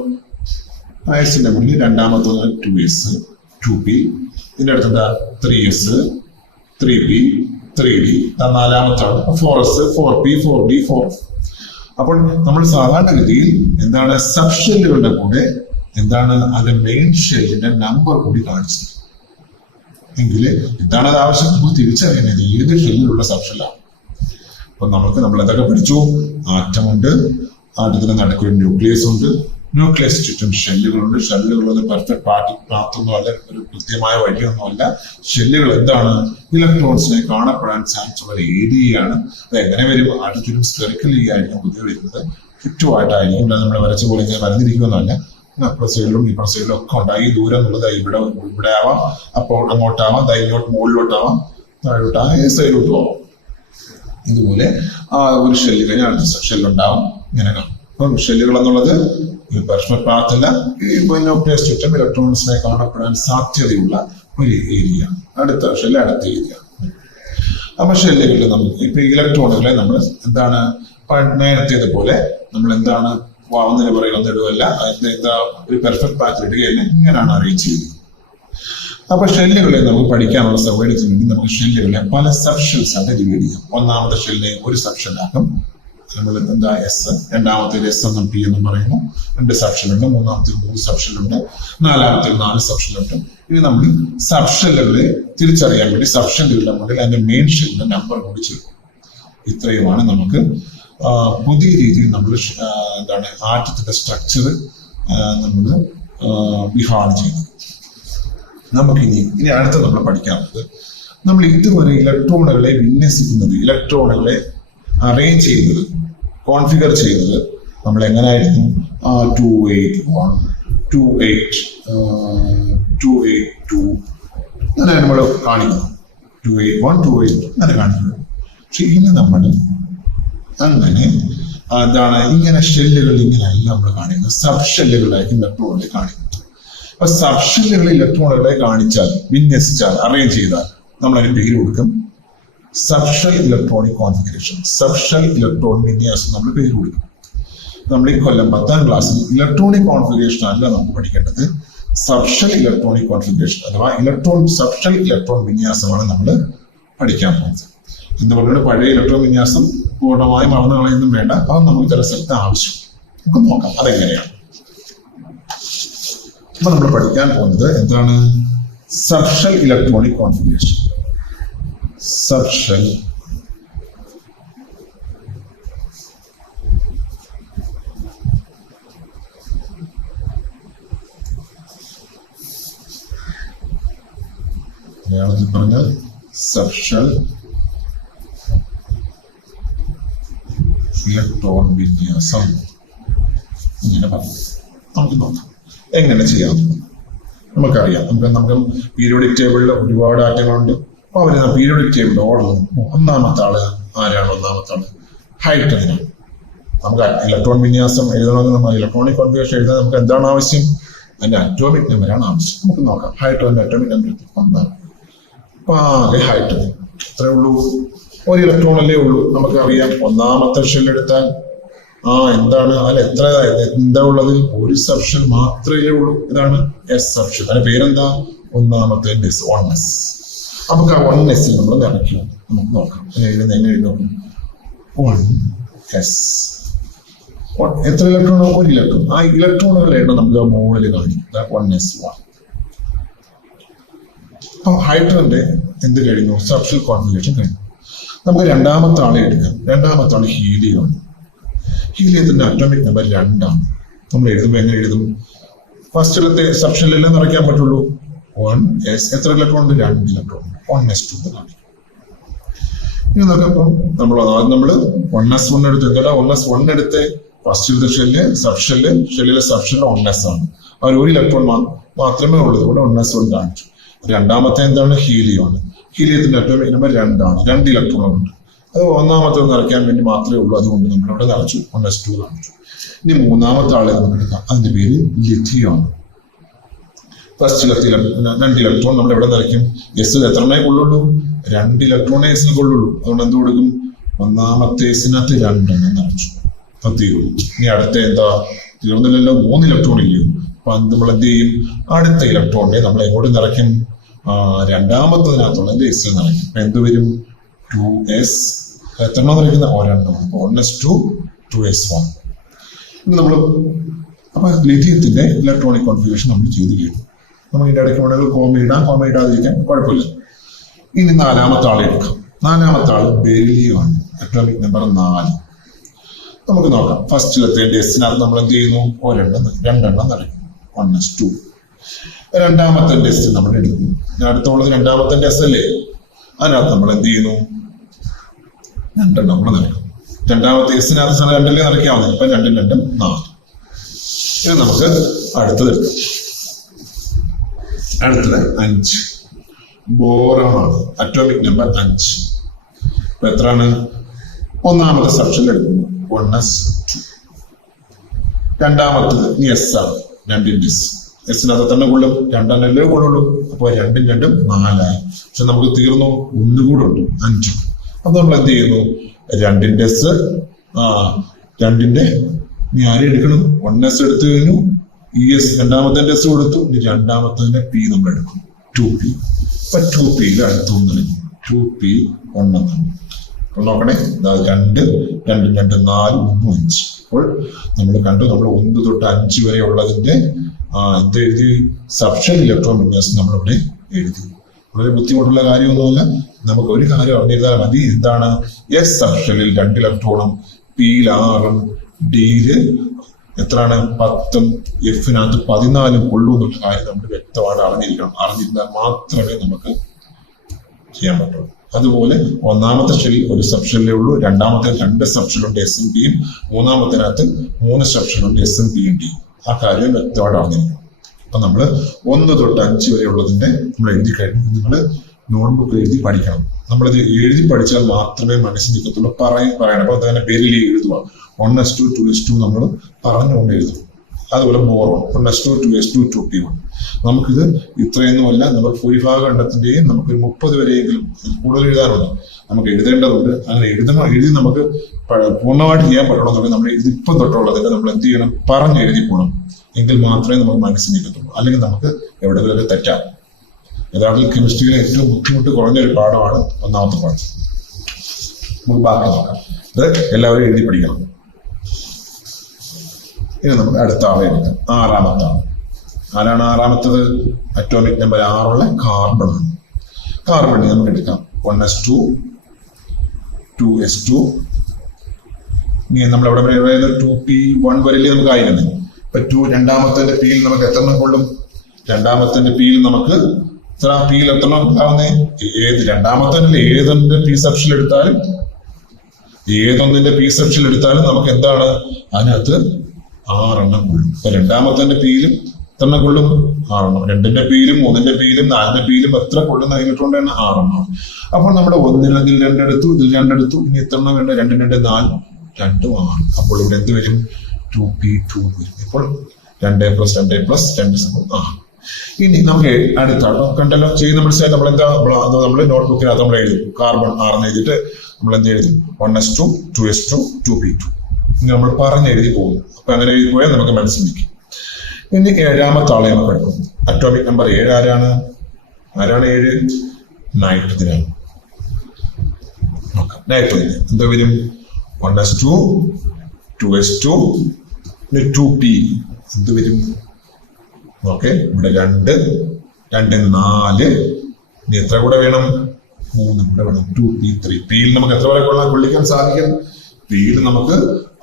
എസിന്റെ മുന്നിൽ രണ്ടാമത്തെ 2s 2p, ഇതിന്റെ അടുത്ത് എന്താ 3s 3p 3d, നാലാമത്താണ് 4s 4p 4d 4. അപ്പോൾ നമ്മൾ സാധാരണഗതിയിൽ എന്താണ് സബ്ഷെല്ലുകളുടെ കൂടെ എന്താണ് അതിന്റെ മെയിൻ ഷെല്ലിന്റെ നമ്പർ കൂടി കാണിച്ചത് എങ്കിൽ എന്താണ് അത് ആവശ്യം? നമുക്ക് തിരിച്ചറിയുന്നത് ഏത് ഷെല്ലിലുള്ള സബ്ഷെല്ലാണ്. അപ്പൊ നമ്മൾ എന്തൊക്കെ പഠിച്ചു? ആറ്റമുണ്ട്, ആറ്റത്തിന് നടുക്കൊരു ന്യൂക്ലിയസ് ഉണ്ട്, ന്യൂക്ലിയസ് ചുറ്റും ഷെല്ലുകളുണ്ട്. ഷെല്ലുകളൊന്നും പെർഫെക്റ്റ് പാത്തൊന്നും അല്ല, ഒരു കൃത്യമായ വഴിയൊന്നുമല്ല. ഷെല്ലുകൾ എന്താണ്? ഇലക്ട്രോൺസിനെ കാണപ്പെടാൻ ചാൻസ് ഉള്ള ഏരിയയാണ്. അത് എങ്ങനെ വരും? ആറ്റത്തിനും സ്പെറിക്കലി ആയിരിക്കും പുതിയ വരുന്നത്, ചുറ്റുമായിട്ടായിരിക്കും. നമ്മൾ വരച്ച പോലെ ഇങ്ങനെ വരഞ്ഞിരിക്കുന്നതല്ല, അപ്പുറ സൈഡിലും ഇപ്പുറ സൈഡിലും ഒക്കെ ഉണ്ടായി. ഈ ദൂരം എന്നുള്ളത് ഇവിടെ ആവാം, അപ്പോൾ അങ്ങോട്ടാവാം, ഇങ്ങോട്ട് മുകളിലോട്ടാവാം, താഴോട്ടാവാം, ഏത് സൈഡിലോട്ട് ആവാം. ഇതുപോലെ ഒരു ഷെല്ല് കഴിഞ്ഞാൽ അടുത്ത ഷെല്ലുണ്ടാവും. ഇങ്ങനെ കാണും. അപ്പം ഷെല്ലുകൾ എന്നുള്ളത് ഈ പെർഫെക്റ്റ് പാത്തല്ല, ഈ ന്യൂക്ലിയസ് ചുറ്റും ഇലക്ട്രോൺസിനെ കാണപ്പെടാൻ സാധ്യതയുള്ള ഒരു ഏരിയ. അടുത്ത ഷെല്ല് അടുത്ത ഏരിയ. അപ്പൊ ഷെല്ലുകളിൽ നമുക്ക് ഇപ്പൊ ഇലക്ട്രോണുകളെ നമ്മൾ എന്താണ് നേരത്തേതുപോലെ നമ്മൾ എന്താണ് ഒന്നിന് പറയുക ഒന്നിടുവല്ല, എന്താ ഒരു പെർഫെക്റ്റ് പാത്തിൽ ഇടുകയല്ല, ഇങ്ങനെയാണ് അറേഞ്ച് ചെയ്തത്. അപ്പൊ ഷെല്ലുകളെ നമുക്ക് പഠിക്കാനുള്ള സൗകര്യത്തിന് വേണ്ടി നമുക്ക് ഷെല്ലുകളെ പല സബ്ഷെൽസ് ആയിട്ട് ഡിവൈഡ് ചെയ്യാം. ഒന്നാമത്തെ ഷെല്ലിനെ ഒരു സബ്ഷെല്ലാക്കും. നമ്മൾ എന്താ എസ്, രണ്ടാമത്തെ എസ് എന്നും പി എന്നും പറയുന്നു. 2 സബ്ഷെല്ലുണ്ട്, മൂന്നാമത്തെ 3 സബ്ഷെല്ലുണ്ട്, നാലാമത്തെ 4 സബ്ഷെല്ലുണ്ട്. ഇനി നമ്മൾ സബ്ഷെല്ലുകളെ തിരിച്ചറിയാൻ വേണ്ടി സബ്ഷെല്ലുകളുടെ മുന്നിൽ അതിന്റെ മെയിൻ ഷെല്ലിന്റെ നമ്പർ കൂടി ചേർക്കും. ഇത്രയുമാണ് നമുക്ക് പുതിയ രീതിയിൽ നമ്മൾ എന്താണ് ആറ്റത്തിന്റെ സ്ട്രക്ചർ നമ്മൾ വിഭാവനം ചെയ്യുന്നത്. ഇനി അടുത്ത് നമ്മൾ പഠിക്കാറുള്ളത്, നമ്മൾ ഇതുവരെ ഇലക്ട്രോണുകളെ വിന്യസിക്കുന്നത്, ഇലക്ട്രോണുകളെ അറേഞ്ച് ചെയ്യുന്നത്, കോൺഫിഗർ ചെയ്യുന്നത് നമ്മൾ എങ്ങനെയായിരുന്നു? 281 282 അങ്ങനെ നമ്മൾ കാണിക്കുന്നു. 281 282 അങ്ങനെ കാണിക്കുന്നു. പക്ഷെ ഇനി നമ്മൾ അങ്ങനെ എന്താണ് ഇങ്ങനെ ഷെല്ലുകൾ ഇങ്ങനെയല്ല നമ്മൾ കാണിക്കുന്നത്, സബ് ഷെല്ലുകളായിരിക്കും ഇലക്ട്രോണുകളെ കാണിക്കുന്നത്. അപ്പൊ സബ് ഷെല്ലുകൾ ഇലക്ട്രോണുകളെ കാണിച്ചാൽ, വിന്യസിച്ചാൽ, അറേഞ്ച് ചെയ്താൽ നമ്മൾ അതിന് പേര് കൊടുക്കും subshell electronic configuration. Subshell electron വിന്യാസം നമ്മൾ പേര് കൊടുക്കും. നമ്മൾ ഈ കൊല്ലം 10ാം ക്ലാസ്സിൽ ഇലക്ട്രോണിക് കോൺഫിഗറേഷൻ അല്ല നമുക്ക് പഠിക്കേണ്ടത്, സബ്ഷെൽ ഇലക്ട്രോണിക് കോൺഫിഗറേഷൻ അഥവാ സബ്ഷെൽ ഇലക്ട്രോൺ വിന്യാസമാണ് നമ്മൾ പഠിക്കാൻ പോകുന്നത്. എന്താ പറയുക, പഴയ ഇലക്ട്രോൺ വിന്യാസം പൂർണ്ണമായി മറന്നു കളയൊന്നും വേണ്ട, അത് നമുക്ക് ചില സ്ഥലത്ത് ആവശ്യം. നമുക്ക് നോക്കാം അതെങ്ങനെയാണ്. അപ്പൊ നമ്മൾ പഠിക്കാൻ പോകുന്നത് എന്താണ്? subshell electronic configuration. Subshell subshell electron വിന്യാസം ഇങ്ങനെ പറഞ്ഞു. നമുക്ക് നോക്കാം എങ്ങനെ ചെയ്യാം. നമുക്കറിയാം, നമുക്ക് പീരിയോഡിക് ടേബിളിൽ ഒരുപാട് ആറ്റങ്ങളുണ്ട്. അപ്പൊ അവര് പീരിയോഡിക് ടേബിളിൽ ഓർഡർ ഒന്നാമത്തെ ആള് ആരാണ്? ഒന്നാമത്തെ ആള് ഹൈഡ്രജനാണ്. നമുക്ക് ഇലക്ട്രോൺ വിന്യാസം എഴുതണമെങ്കിൽ നമ്മൾ ഇലക്ട്രോണിക് കോൺഫിഗറേഷൻ എഴുതാൻ നമുക്ക് എന്താണ് ആവശ്യം? അതിന്റെ അറ്റോമിക് നമ്പറാണ് ആവശ്യം. നമുക്ക് നോക്കാം. ഹൈഡ്രജന്റെ അറ്റോമിക് നമ്പർ ഒന്നാണ്. അപ്പൊ ആകെ ഹൈഡ്രജൻ എത്രയേ ഉള്ളൂ? ഒരു ഇലക്ട്രോൺ അല്ലേ ഉള്ളൂ. നമുക്കറിയാം ഒന്നാമത്തെ ഷെൽ എടുത്താൽ എന്താണ് അതിൽ എന്താ ഉള്ളത്? ഒരു സബ്ഷെൽ മാത്രമേ ഉള്ളൂ. ഇതാണ് എസ് സബ്ഷെൽ. അതിന്റെ പേരെന്താ? ഒന്നാമത്തെ എസ്, 1s. നമുക്ക് ആ 1s നമ്മൾ നിറയ്ക്കും. നമുക്ക് നോക്കാം എങ്ങനെ എഴുതും. 1s. എത്ര ഇലക്ട്രോൺ? ഒരു ഇലക്ട്രോൺ. ആ ഇലക്ട്രോണുകളുടെ എണ്ണം നമുക്ക് ആ മോളിൽ കാണിക്കും. 1s1. അപ്പൊ ഹൈഡ്രജന്റെ എന്ത് കഴിഞ്ഞു? സബ്ഷെൽ കോൺഫിഗറേഷൻ കഴിഞ്ഞു. നമുക്ക് രണ്ടാമത്തെ ആളെ എടുക്കാം. രണ്ടാമത്തെ ആള് ഹീലിയമാണ്. ഹീലിയത്തിന്റെ അറ്റോമിക് നമ്പർ 2 ആണ്. നമ്മൾ എഴുതുമ്പോൾ എങ്ങനെ എഴുതും? ഫസ്റ്റിലത്തെ സബ്ഷെല്ലെല്ലാം നിറയ്ക്കാൻ പറ്റുള്ളൂ. 1s. എത്ര ഇലക്ട്രോൺ ഉണ്ട്? 2 ഇലക്ട്രോൺ. 1s2 കാണിക്കും. ഇനി നോക്കാം. നമ്മൾ 1s1 എടുത്ത് എന്താ 1s1 എടുത്ത് ഫസ്റ്റിലത്തെ ഷെല്ലിലെ സബ്ഷെല്ല് 1s ആണ്. അവർ ഒരു ഇലക്ട്രോൺ മാത്രമേ ഉള്ളൂ. അതുകൊണ്ട് 1s1 കാണിച്ചു. രണ്ടാമത്തെ എന്താണ്? ഹീലിയമാണ്. ഹീലിയത്തിന്റെ അറ്റോമിക് നമ്പർ 2 ആണ്. 2 ഇലക്ട്രോണുണ്ട്. അത് ഒന്നാമത്തെ നിറയ്ക്കാൻ വേണ്ടി മാത്രമേ ഉള്ളൂ. അതുകൊണ്ട് നമ്മൾ അവിടെ നിറച്ചു 1s2 കാണിച്ചു. ഇനി മൂന്നാമത്തെ ആളെ നമുക്ക് എടുക്കാം. അതിന്റെ പേര് ലിഥിയം. ഫസ്റ്റിലത്തെ 2 ഇലക്ട്രോൺ നമ്മൾ എവിടെ നിറയ്ക്കും? എസ് എത്രണ്ണേ കൊള്ളുള്ളൂ? 2 ഇലക്ട്രോണേ എസിന് കൊള്ളുള്ളൂ. അതുകൊണ്ട് എന്ത് കൊടുക്കും? ഒന്നാമത്തെ എസിനകത്ത് 2 എണ്ണം നിറച്ചു. അപ്പൊ തീർന്നു. ഇനി അടുത്ത എന്താ? തീർന്നില്ലല്ലോ, 3 ഇലക്ട്രോൺ ഇല്ലയോ? അപ്പൊ നമ്മൾ എന്ത് ചെയ്യും? അടുത്ത ഇലക്ട്രോണിനെ നമ്മൾ എങ്ങോട്ട് നിറയ്ക്കും? രണ്ടാമത്തതിനകത്തുള്ള എസിൽ നിറയ്ക്കും. അപ്പൊ എന്ത് വരും? 2s. എത്രണ്ണം നിറയ്ക്കുന്ന? ഒരെണ്ണം. 1s2 2s1. നമ്മൾ അപ്പൊ ലിഥിയത്തിന്റെ ഇലക്ട്രോണിക് കോൺഫിഗറേഷൻ നമ്മൾ ചെയ്ത് കഴിഞ്ഞു. നമ്മൾ ഇതിന്റെ ഇടയ്ക്ക് വേണമെങ്കിൽ കോമ ഇടാതിരിക്കാൻ കുഴപ്പമില്ല. ഇനി നാലാമത്തെ ആളെ എടുക്കാം. നാലാമത്തെ ആള് ബെരിലിയമാണ്. Atomic number 4. നമുക്ക് നോക്കാം. ഫസ്റ്റിലത്തെ എസിനകത്ത് നമ്മൾ എന്ത് ചെയ്യുന്നു? രണ്ടെണ്ണം നിറയ്ക്കും. 1s2. രണ്ടാമത്തെ എസ് നമ്മൾ എടുക്കുന്നു. അടുത്തുള്ളത് രണ്ടാമത്തെ എസ് അല്ലേ? അതിനകത്ത് നമ്മൾ എന്ത് ചെയ്യുന്നു? 2 നമ്മൾ നിറയ്ക്കും. രണ്ടാമത്തെ എസിനകത്ത് 2 നിറയ്ക്കാവുന്നത്. ഇപ്പൊ 2 2 4. ഇനി നമുക്ക് അടുത്തത് എടുക്കാം. അടുത്തത് 5 ബോറോണാണ്. Atomic number 5. ഇപ്പൊ എത്രയാണ്? ഒന്നാമത്തെ സബ്ഷെൽ എടുക്കുന്നു. 1s2. രണ്ടാമത്തത് എസ് ആണ്. 2 എസിനകത്ത് തന്നെ കൊള്ളും. 2 എണ്ണല്ലേ കൊള്ളുള്ളൂ. അപ്പൊ 2 2 4ആയി. പക്ഷെ നമുക്ക് തീർന്നു. ഒന്നുകൂടെ ഉണ്ട് 5. അപ്പൊ നമ്മൾ എന്ത് ചെയ്യുന്നു? 2 എസ് 2 ഇനി ആരും എടുക്കണം? 1s എടുത്തു കഴിഞ്ഞു. എസ് രണ്ടാമത്തെ എസ് കൊടുത്തു. ഇനി രണ്ടാമത്തെ പി നമ്മൾ എടുക്കും. 2p. ഇപ്പൊ 2pയിൽ അടുത്തൊന്നും 2p 1 അപ്പൊ നോക്കണേ. 2 2 2 4 1 5. അപ്പോൾ നമ്മൾ കണ്ടു. നമ്മൾ 1 തൊട്ട് 5 വരെ ഉള്ളതിന്റെ എന്തെഴുതി? സബ്ഷെൽ ഇലക്ട്രോൺ വിന്യാസം നമ്മളിവിടെ എഴുതി. വളരെ ബുദ്ധിമുട്ടുള്ള കാര്യമൊന്നുമല്ല. നമുക്ക് ഒരു കാര്യം അറിഞ്ഞിരുന്നാൽ മതി. എന്താണ്? എസ് സബ്ഷെല്ലിൽ 2 ഇലക്ട്രോണും, പിയിൽ 6ഉം, ഡിയില് എത്രയാണ്? 10ഉം, എഫിനകത്ത് 14ഉം കൊള്ളൂ എന്നുള്ള കാര്യം നമ്മൾ വ്യക്തമായിട്ട് അറിഞ്ഞിരിക്കണം. അറിഞ്ഞിരുന്നാൽ മാത്രമേ നമുക്ക് ചെയ്യാൻ പറ്റുള്ളൂ. അതുപോലെ ഒന്നാമത്തെ ഷെല്ലിൽ ഒരു സബ്ഷെല്ലേ ഉള്ളൂ. രണ്ടാമത്തെ 2 സബ്ഷെല്ലുണ്ട്, എസും പിയും. മൂന്നാമത്തിനകത്ത് 3 സബ്ഷെല്ലുണ്ട്, എസും പിയും ഡിയും. ആ കാര്യം വ്യക്തമായിട്ട് അറിഞ്ഞിരിക്കണം. അപ്പൊ നമ്മൾ 1 തൊട്ട് 5 വരെ ഉള്ളതിന്റെ നമ്മൾ എഴുതി കഴിഞ്ഞു. നിങ്ങൾ നോട്ട്ബുക്ക് എഴുതി പഠിക്കണം. നമ്മളിത് എഴുതി പഠിച്ചാൽ മാത്രമേ മനസ്സിൽ നിൽക്കത്തുള്ളൂ. പറയണം. അപ്പൊ തന്നെ പേരിൽ എഴുതുക. 1s2 2s2 നമ്മൾ പറഞ്ഞുകൊണ്ട് എഴുതും. അതുപോലെ ബോറോൺ 1s2 2s2 2p1. നമുക്കിത് ഇത്രയൊന്നുമല്ല. നമ്മൾ ഭൂരിഭാഗം എണ്ണത്തിന്റെയും നമുക്കൊരു 30 വരെയെങ്കിലും കൂടുതൽ എഴുതാറുണ്ട്. നമുക്ക് എഴുതേണ്ടതുണ്ട്. അങ്ങനെ എഴുതി നമുക്ക് പൂർണ്ണമായിട്ട് ചെയ്യാൻ പറ്റണമെന്നുണ്ടെങ്കിൽ നമ്മൾ ഇതിപ്പം തൊട്ടുള്ളതിന്റെ നമ്മൾ എന്ത് ചെയ്യണം? പറഞ്ഞെഴുതി പോകണം. എങ്കിൽ മാത്രമേ നമുക്ക് മനസ്സിൽ നിൽക്കത്തുള്ളൂ. അല്ലെങ്കിൽ നമുക്ക് എവിടെയെങ്കിലൊക്കെ തെറ്റാം. യഥാർത്ഥത്തിൽ കെമിസ്ട്രിയിലെ ഏറ്റവും ബുദ്ധിമുട്ട് കുറഞ്ഞൊരു പാഠമാണ് ഒന്നാമത്തെ പാഠം. നമുക്ക് ബാക്കി നോക്കാം. ഇത് എല്ലാവരും എഴുതി പഠിക്കണം. ഇനി നമുക്ക് അടുത്ത ആളെ എടുക്കാം. 6ാമത്തെ ആള്. ആരാണ് ആറാമത്തത്? അറ്റോമിക് നമ്പർ 6 കാർബൺ ആണ്. കാർബൺ നമുക്ക് എടുക്കാം 1s2 2s2. ഇനി നമ്മൾ എവിടെ വരെ 2p1 വരെയല്ലേ നമുക്ക് ആയിരുന്നു. ഇപ്പൊ രണ്ടാമത്തെ പിയിൽ നമുക്ക് എത്ര കൊള്ളും? രണ്ടാമത്തെ പിയിൽ നമുക്ക് പിയിൽ എത്ര ഉണ്ടാവുന്നേ? രണ്ടാമത്തെ ഏതൊന്നിന്റെ പി സബ്ഷൽ എടുത്താലും നമുക്ക് എന്താണ് അതിനകത്ത് 6 എണ്ണം കൊള്ളും. ഇപ്പൊ രണ്ടാമത്തെ പിയിലും എത്ര കൊള്ളും? 6 എണ്ണം. 2ന്റെ പിയിലും 3ന്റെ പിയിലും 4ന്റെ പിയിലും എത്ര കൊള്ളുന്ന ഇലക്ട്രോണാണ്? 6 എണ്ണം. അപ്പോൾ നമ്മുടെ ഒന്നിലെങ്കിൽ 2 എടുത്തു, ഇതിൽ 2 എടുത്തു, ഇനി എത്ര എണ്ണം വേണ്ട? 2 2 4 2 6. അപ്പോൾ ഇവിടെ എന്ത് വരും? 2p2 വരും. ഇപ്പോൾ 2 + 2 + 2 6. ഇനി നമുക്ക് അടുത്ത കണ്ടല്ലോ ചെയ്യുന്ന മനസ്സിലായി. നമ്മൾ നോട്ട്ബുക്കിനകത്ത് നമ്മൾ എഴുതും കാർബൺ 6 എഴുതിയിട്ട് നമ്മൾ എന്ത് എഴുതും? 1s2 2s2 2p2 ഇനി നമ്മൾ പറഞ്ഞെഴുതി പോകും. അപ്പൊ അങ്ങനെ എഴുതി പോയാൽ നമുക്ക് മനസ്സിലാക്കും. ഇനി 7ാമത്തെ ആളെ നമുക്ക് എടുക്കും. അറ്റോമിക് നമ്പർ 7 ആരാണ്? 7? നൈട്രജനാണ്. നോക്കാം. നൈട്രജൻ എന്താ വരും? 1s2 2s2 2p എന്ത് വരും? ഓക്കെ, ഇവിടെ 2 2 4. ഇനി എത്ര കൂടെ വേണം? 3 കൂടെ വേണം. 2p3. പിയിൽ നമുക്ക് എത്ര വരെ കൊള്ളിക്കാൻ സാധിക്കും? പിയിൽ നമുക്ക്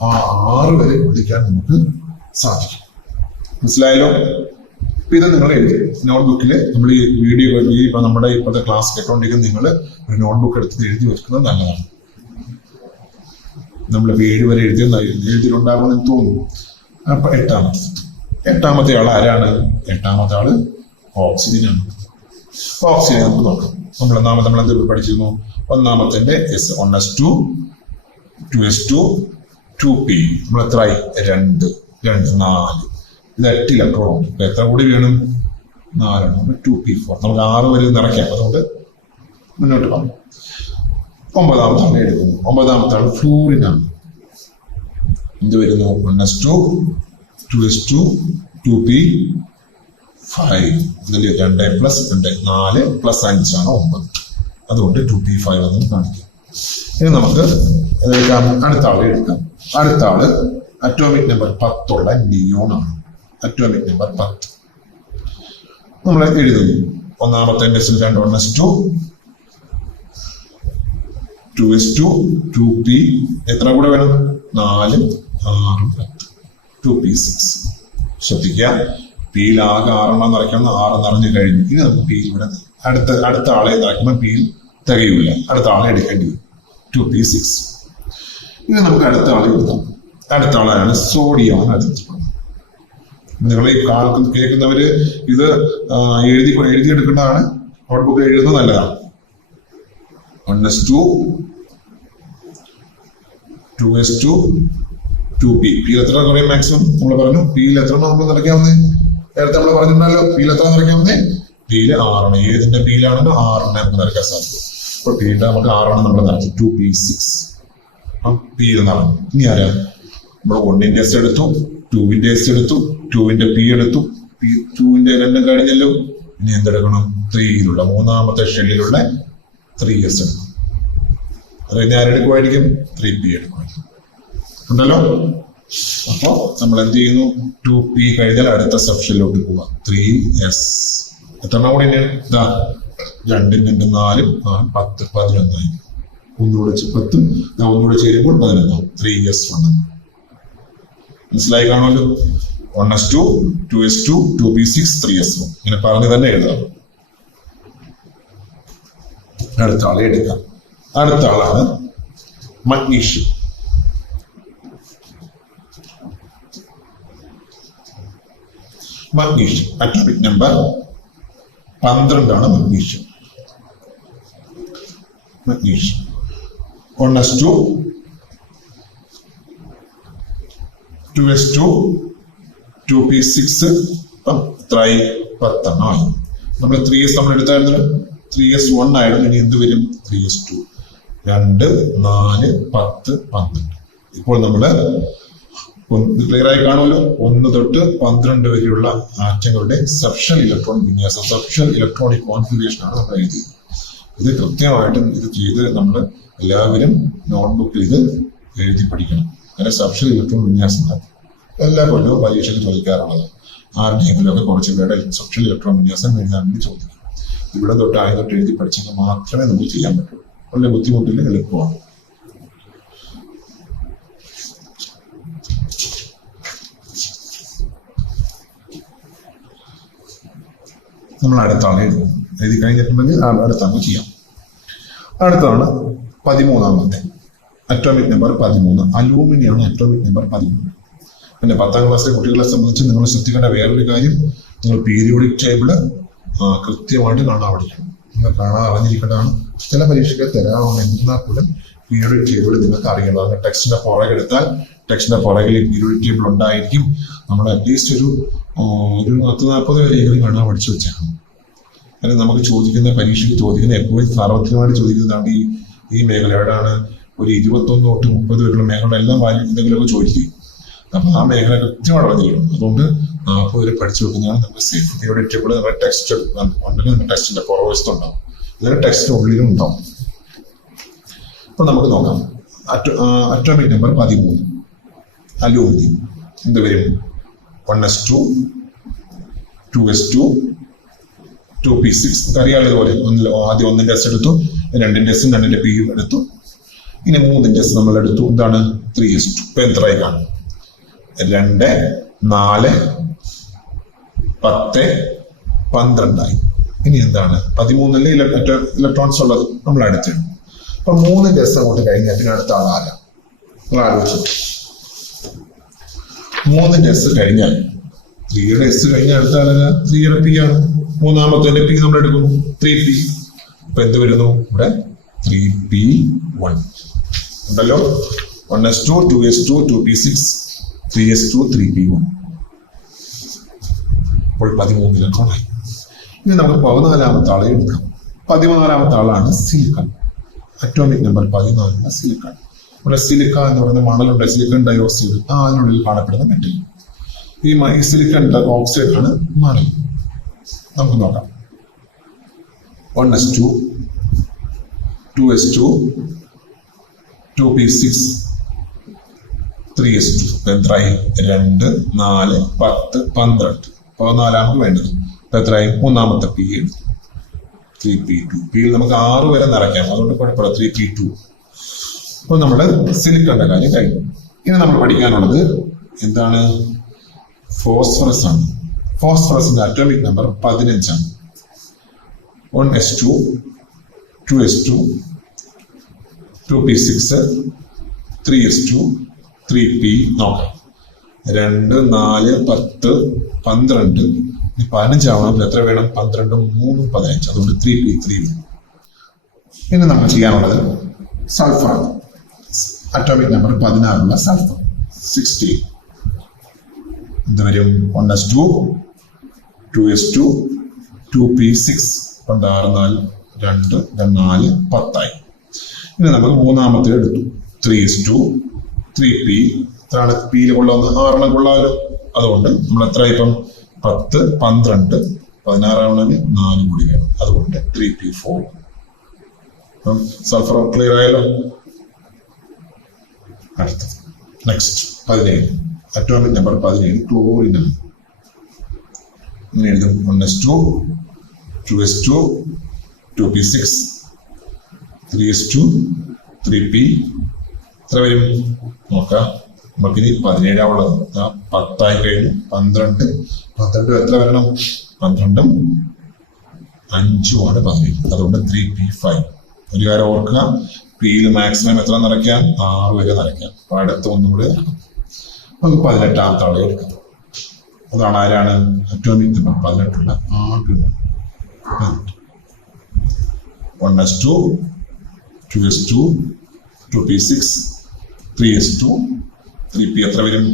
6 വരെ കൊള്ളിക്കാൻ നമുക്ക് സാധിക്കും. മനസ്സിലായല്ലോ? ഇത് നിങ്ങൾ എഴുതി നോട്ട്ബുക്കില് നമ്മൾ ഈ വീഡിയോ ഇപ്പൊ നമ്മുടെ ഇപ്പോഴത്തെ ക്ലാസ് കേട്ടോണ്ടെങ്കിൽ നിങ്ങൾ ഒരു നോട്ട്ബുക്ക് എടുത്ത് എഴുതി വെക്കുന്നത് നല്ലതാണ്. നമ്മൾ 7 വരെ എഴുതിയിട്ടുണ്ടാകുമെന്ന് തോന്നുന്നു. അപ്പൊ 8ാമത്തെ ആൾ ആരാണ്? 8ാമത്തെ ആള് ഓക്സിജനാണ്. ഓക്സിജൻ നമുക്ക് നോക്കാം. നമ്മൾ എന്ത് പഠിച്ചിരുന്നു? ഒന്നാമത്തെ S1s2 2s2 2p നമ്മൾ എത്രയായി? 2 2 4. ഇത് 8 ഇലക്ട്രോൺ ഉണ്ട്. ഇപ്പൊ എത്ര കൂടി വേണം? 4 2p4. നമുക്ക് 6 വരെ നിറയ്ക്കാം. അതുകൊണ്ട് മുന്നോട്ട് പോകാം. 9ാമത്തെ ആളെ എടുക്കുന്നു. 9ാമത്തെ ആൾ ഫ്ലൂറിനാണ്. എന്ത് വരുന്നു? 1s2 2s2 2p5 ഇതില് 2 + 2 4 + 5 ആണ് 9. അതുകൊണ്ട് 2p5 എന്ന് കാണിക്കാം. ഇനി നമുക്ക് അടുത്ത ആളെ എടുക്കാം. അടുത്ത ആള് അറ്റോമിക് നമ്പർ 10 നിയോൺ ആണ്. അറ്റോമിക് നമ്പർ 10 നമ്മൾ എഴുതുന്നു. ഒന്നാമത്തെ 1s2 2s2 2p എത്ര കൂടെ വേണം? 4 6 10 2p6. ശ്രദ്ധിക്കുക, പിയിൽ ആകെ 6 എണ്ണം നിറയ്ക്കണം. 6 നിറഞ്ഞു കഴിഞ്ഞു. ഇനി നമുക്ക് പിയിൽ ഇവിടെ അടുത്ത ആളെ നിറയ്ക്കുമ്പോൾ പിയിൽ തികയില്ല. അടുത്ത ആളെ എടുക്കേണ്ടി വരും. 2p6. ഇനി നമുക്ക് അടുത്ത ആളെ എടുക്കാം. അടുത്ത ആളാണ് സോഡിയം. നിങ്ങൾ ഈ കേൾക്കുന്നവര് ഇത് എഴുതിയെടുക്കേണ്ടതാണ്. നോട്ട്ബുക്ക് എഴുതുന്നത് നല്ലതാണ്. 1s2 2s2 2p. പിയിൽ എത്ര കുറയും? മാക്സിമം നമ്മൾ പറഞ്ഞു പിയിൽ എത്ര നമ്മൾ നിറയ്ക്കാവുന്നേ? നേരത്തെ നമ്മൾ പറഞ്ഞിട്ടുണ്ടല്ലോ പിയിൽ എത്ര നിറയ്ക്കാവുന്നേ? പിയിൽ 6 ഏതിന്റെ പിയിലാണെന്ന് 6 നമുക്ക് നിറയ്ക്കാൻ സാധിക്കും. ഇപ്പൊ പിയുടെ നമുക്ക് 6 നമ്മൾ നിറച്ചു. 2p6 പിയിൽ നിറഞ്ഞു. ഇനി ആരാ? നമ്മൾ 1ന്റെ S എടുത്തു, 2ന്റെ S എടുത്തു, 2ന്റെ p എടുത്തു, 2ന്റെ 2 കഴിഞ്ഞല്ലോ. ഇനി എന്തെടുക്കണം? 3യിലുള്ള 3ാമത്തെ ഷെല്ലിലുള്ള 3s എടുക്കും. അത് കഴിഞ്ഞ് ആരെടുക്കുമായിരിക്കും? 3p എടുക്കുമായിരിക്കും. ഉണ്ടല്ലോ. അപ്പോ നമ്മൾ എന്ത് ചെയ്യുന്നു? 2p കഴിഞ്ഞാൽ അടുത്ത സബ്ഷെല്ലിലോട്ട് പോവാം. 3s എത്ര കൂടി? ഇതാ 2 2 4 10 11 ഒന്നുകൂടെ 10 ഒന്നുകൂടെ ചേരുമ്പോൾ 11 3s1. മനസ്സിലായി കാണുമല്ലോ. 1s2 2s2 2p6 3s1 ഇങ്ങനെ പറഞ്ഞു തന്നെ എഴുതാം. അടുത്ത ആളെ എടുക്കാം. അടുത്ത ആളാണ് മഗ്നീഷ്യം. മഗ്നീഷ്യം അറ്റോമിക് നമ്പർ 12 ആണ് magnesium. Magnesium 1s2 2s2 2p6 എത്രയായി? 10 എണ്ണമായി. നമ്മൾ 3s നമ്മൾ എടുത്തായിരുന്നു. 3s1 ആയിരുന്നു. ഇനി എന്ത് വരും? 3s2 2 4 10 12. ഇപ്പോൾ നമ്മള് ക്ലിയർ ആയി കാണുമല്ലോ. 1 തൊട്ട് 12 വരെയുള്ള ആറ്റങ്ങളുടെ സബ്ഷൽ ഇലക്ട്രോൺ വിന്യാസം, സബ്ഷൽ ഇലക്ട്രോണിക് കോൺഫിഗറേഷൻ ആണ് നമ്മൾ എഴുതിയത്. ഇത് കൃത്യമായിട്ടും ഇത് ചെയ്ത് നമ്മൾ എല്ലാവരും നോട്ട്ബുക്കിൽ ഇത് എഴുതി പഠിക്കണം. അങ്ങനെ സബ്ഷൽ ഇലക്ട്രോൺ വിന്യാസം എല്ലാ കൊല്ലവും പരീക്ഷയ്ക്ക് ചോദിക്കാറുള്ളത്. ആരുടെയെങ്കിലുമൊക്കെ കുറച്ച് പേരുടെ സബ്ഷൽ ഇലക്ട്രോൺ വിന്യാസം എഴുതാൻ വേണ്ടി ചോദിക്കും. ഇവിടെ തൊട്ട് ആദ്യം തൊട്ട് എഴുതി പഠിച്ചെങ്കിൽ മാത്രമേ നമുക്ക് ചെയ്യാൻ പറ്റുള്ളൂ. വളരെ ബുദ്ധിമുട്ടില്ല, എളുപ്പമാണ്. നമ്മൾ അടുത്താണ് എഴുതി കഴിഞ്ഞിട്ടുണ്ടെങ്കിൽ അടുത്താണ് ചെയ്യാം. അടുത്താണ് 13ാമത്തെ അറ്റോമിക് നമ്പർ 13. അലൂമിനിയാണ് അറ്റോമിക് നമ്പർ 13. പിന്നെ 10ാം ക്ലാസ്സിലെ കുട്ടികളെ സംബന്ധിച്ച് നിങ്ങൾ ശ്രദ്ധിക്കേണ്ട വേറൊരു കാര്യം, നിങ്ങൾ പീരിയോഡിക് ടേബിള് കൃത്യമായിട്ട് കാണാൻ പഠിക്കണം. നിങ്ങൾ കാണാൻ അറിഞ്ഞിരിക്കേണ്ടതാണ്. ചില പരീക്ഷകൾ തരാറുണ്ട്, എന്നാൽ പോലും പീരിയോഡിക് ടേബിൾ നിങ്ങൾക്ക് അറിയണം. അതിന് ടെക്സ്റ്റിന്റെ പുറകെടുത്താൽ ടെക്സ്റ്റിന്റെ പുറകിൽ പീരിയോഡിക് ടേബിൾ ഉണ്ടായിരിക്കും. നമ്മൾ അറ്റ്ലീസ്റ്റ് ഒരു 10-40 വരെയെങ്കിലും കാണാൻ പഠിച്ചു വെച്ചേക്കണം. കാരണം നമുക്ക് ചോദിക്കുന്ന പരീക്ഷയ്ക്ക് ചോദിക്കുന്ന എപ്പോഴും സാർവത്രികമായിട്ട് ചോദിക്കുന്നതാണ് ഈ മേഖല എവിടെയാണ്. ഒരു 21 തൊട്ട് 30 വരെയുള്ള മേഖലകളെല്ലാം വാല്യൂ എന്തെങ്കിലുമൊക്കെ ചോദിക്കും. അപ്പൊ ആ മേഖല കൃത്യമായിട്ട് അറിഞ്ഞിരിക്കണം. അതുകൊണ്ട് 40 വരെ പഠിച്ചു വെക്കുന്നതാണ് നമുക്ക് സേഫ്. പീരിയോഡിക് ടേബിൾ നമ്മുടെ ടെക്സ്റ്റ് ഉണ്ടെങ്കിൽ നമ്മുടെ ടെക്സ്റ്റിന്റെ പുറവശത്തുണ്ടാവും, അല്ലെങ്കിൽ ടെക്സ്റ്റിന്റെ ഉള്ളിലും ഉണ്ടാവും. അപ്പൊ നമുക്ക് നോക്കാം. Atomic number 13 aluminium. എന്ത് വരും? 1s2 2s2 2p6. അറിയാവുന്നതുപോലെ ആദ്യം 1ന്റെ എസ് എടുത്തു, 2ന്റെ എസും 2ന്റെ പിയും എടുത്തു. ഇനി 3ന്റെ എസ് നമ്മൾ എടുത്തു. എന്താണ്? 3s2. ഇപ്പൊ എത്രയായി കാണും? 2 4 10 12 ഇനി എന്താണ്? 13 ഇലക്ട്രോൺസ് ഉള്ളത് നമ്മൾ അടുത്തിടും. അപ്പൊ 3ന്റെ എസ് അങ്ങോട്ട് കഴിഞ്ഞാൽ പിന്നെ അടുത്ത ആളാരാ? നിങ്ങൾ ആലോചിച്ചു. 3ന്റെ എസ് കഴിഞ്ഞാൽ 3യുടെ എസ് കഴിഞ്ഞാൽ അടുത്ത ആളാ? 3യുടെ പി ആണ്. മൂന്നാമത്തെ പി നമ്മൾ എടുക്കുന്നു, 3p. അപ്പൊ എന്ത് വരുന്നു ഇവിടെ? 3p1 ഉണ്ടല്ലോ. 1s2 2s2 2p6 3s2 3p1. അപ്പോൾ 13 ഇലക്ട്രോൺ ആയി. ഇനി നമുക്ക് 14ാമത്തെ ആളെ എടുക്കാം. 14ാമത്തെ ആളാണ് സിലിക്കൺ. Atomic number 14 silicon. ഇവിടെ സിലിക്ക എന്ന് പറയുന്ന മണലുണ്ട്, സിലിക്കൺ ഡയോക്സൈഡ്, അതിനുള്ളിൽ കാണപ്പെടുന്ന മെറ്റൽ. ഈ സിലിക്കൺ ഓക്സൈഡ് ആണ് മണൽ. നമുക്ക് നോക്കാം. 1s2 2s2 2p6 3s2. എത്രയായി? 2 4 10 12. 14ാമത് വേണ്ടത് എത്രയായി? മൂന്നാമത്തെ പി എടുത്തു, 3p2. പിയിൽ നമുക്ക് 6 വരെ നിറയ്ക്കാം, അതുകൊണ്ട് കുഴപ്പമില്ല. 3p2. അപ്പോൾ നമ്മുടെ സിലിക്കണിന്റെ കാര്യം കഴിഞ്ഞു. ഇനി നമ്മൾ പഠിക്കാനുള്ളത് എന്താണ്? ഫോസ്ഫറസ് ആണ്. ഫോസ്ഫറസിന്റെ അറ്റോമിക് നമ്പർ 15 ആണ്. 1s2 2s2 2p6 3s2 3p. നോക്കാം. 2 4 10 12. 15 ആവണം. എത്ര വേണം? 12 3 15. അതുകൊണ്ട് 3p3. ഇനി നമ്മൾ ചെയ്യാനുള്ളത് സൾഫർ ആണ്. Atomic number 16 sulphur 16. എന്ത് വരും? 1s2 2s2 2p6 6 4 2 4 10 ഇനി നമുക്ക് മൂന്നാമത്തെ എടുത്തു. 3s2 3p. എത്രയാണ് പിയിൽ കൊള്ളുന്നത്? 6 കൊള്ളാമല്ലോ. അതുകൊണ്ട് നമ്മൾ എത്ര ഇപ്പം 10 12 16 4 കൂടി വേണം. അതുകൊണ്ട് 3p4. അപ്പം സൾഫർ ക്ലിയർ ആയല്ലോ. അടുത്തത് നെക്സ്റ്റ് 17 അറ്റോമിക് നമ്പർ 17 ക്ലോറിൻ ആണ്. ഇങ്ങനെ എഴുതും. 1s2 2s2 2p6 3s2 3p. എത്ര വരും നോക്കാം. നമുക്കിനി 17 ഉള്ളത്. 10 കഴിഞ്ഞു. 12 എത്ര വരണം? 12 5 17. അതുകൊണ്ട് 3p5. ഒരു കാര്യം ഓർക്കുക, പിയിൽ മാക്സിമം എത്ര നിറയ്ക്കാം? 6 വരെ നിറയ്ക്കാം. അപ്പൊ അടുത്ത ഒന്നും കൂടി നിറയ്ക്കാം. നമുക്ക് 18ാമത്തെ ആളെ എടുക്കാം. അതാണ് ആരാണ്? Atomic number 18 argon. 1s2 2s2 2p6 3s2 3p. എത്ര വരും?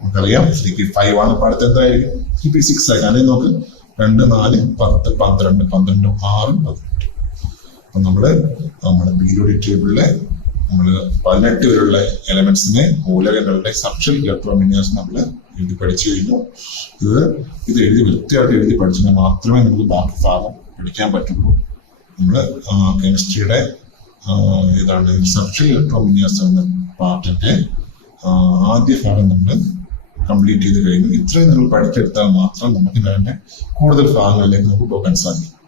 നമുക്കറിയാം 3p5 ആണ്. അപ്പൊ അടുത്ത എന്തായിരിക്കും? 3p6 ആയി. അങ്ങനെ നോക്ക്. 2 4 10 12 12 6 18. അപ്പൊ നമ്മുടെ പീരിയോഡിക് ടേബിളിലെ നമ്മൾ 18 വരെയുള്ള എലമെന്റ്സിനെ മൂലകങ്ങളുടെ സബ്ഷൽ ഇലക്ട്രോൺ വിന്യാസം നമ്മൾ എഴുതി പഠിച്ചു കഴിഞ്ഞു. ഇത് എഴുതി വൃത്തിയായിട്ട് എഴുതി പഠിച്ചാൽ മാത്രമേ നമുക്ക് ബാക്കി ഭാഗം പഠിക്കാൻ പറ്റുള്ളൂ. നമ്മൾ കെമിസ്ട്രിയുടെ സബ്ഷൽ ഇലക്ട്രോൺ വിന്യാസം എന്ന പാർട്ടിന്റെ ആദ്യ ഭാഗം നമ്മൾ കംപ്ലീറ്റ് ചെയ്ത് കഴിഞ്ഞു. ഇത്രയും നിങ്ങൾ പഠിച്ചെടുത്താൽ മാത്രം നമുക്ക് ഇതിന്റെ കൂടുതൽ ഭാഗങ്ങളിലേക്ക് നമുക്ക് പോകാൻ സാധിക്കും.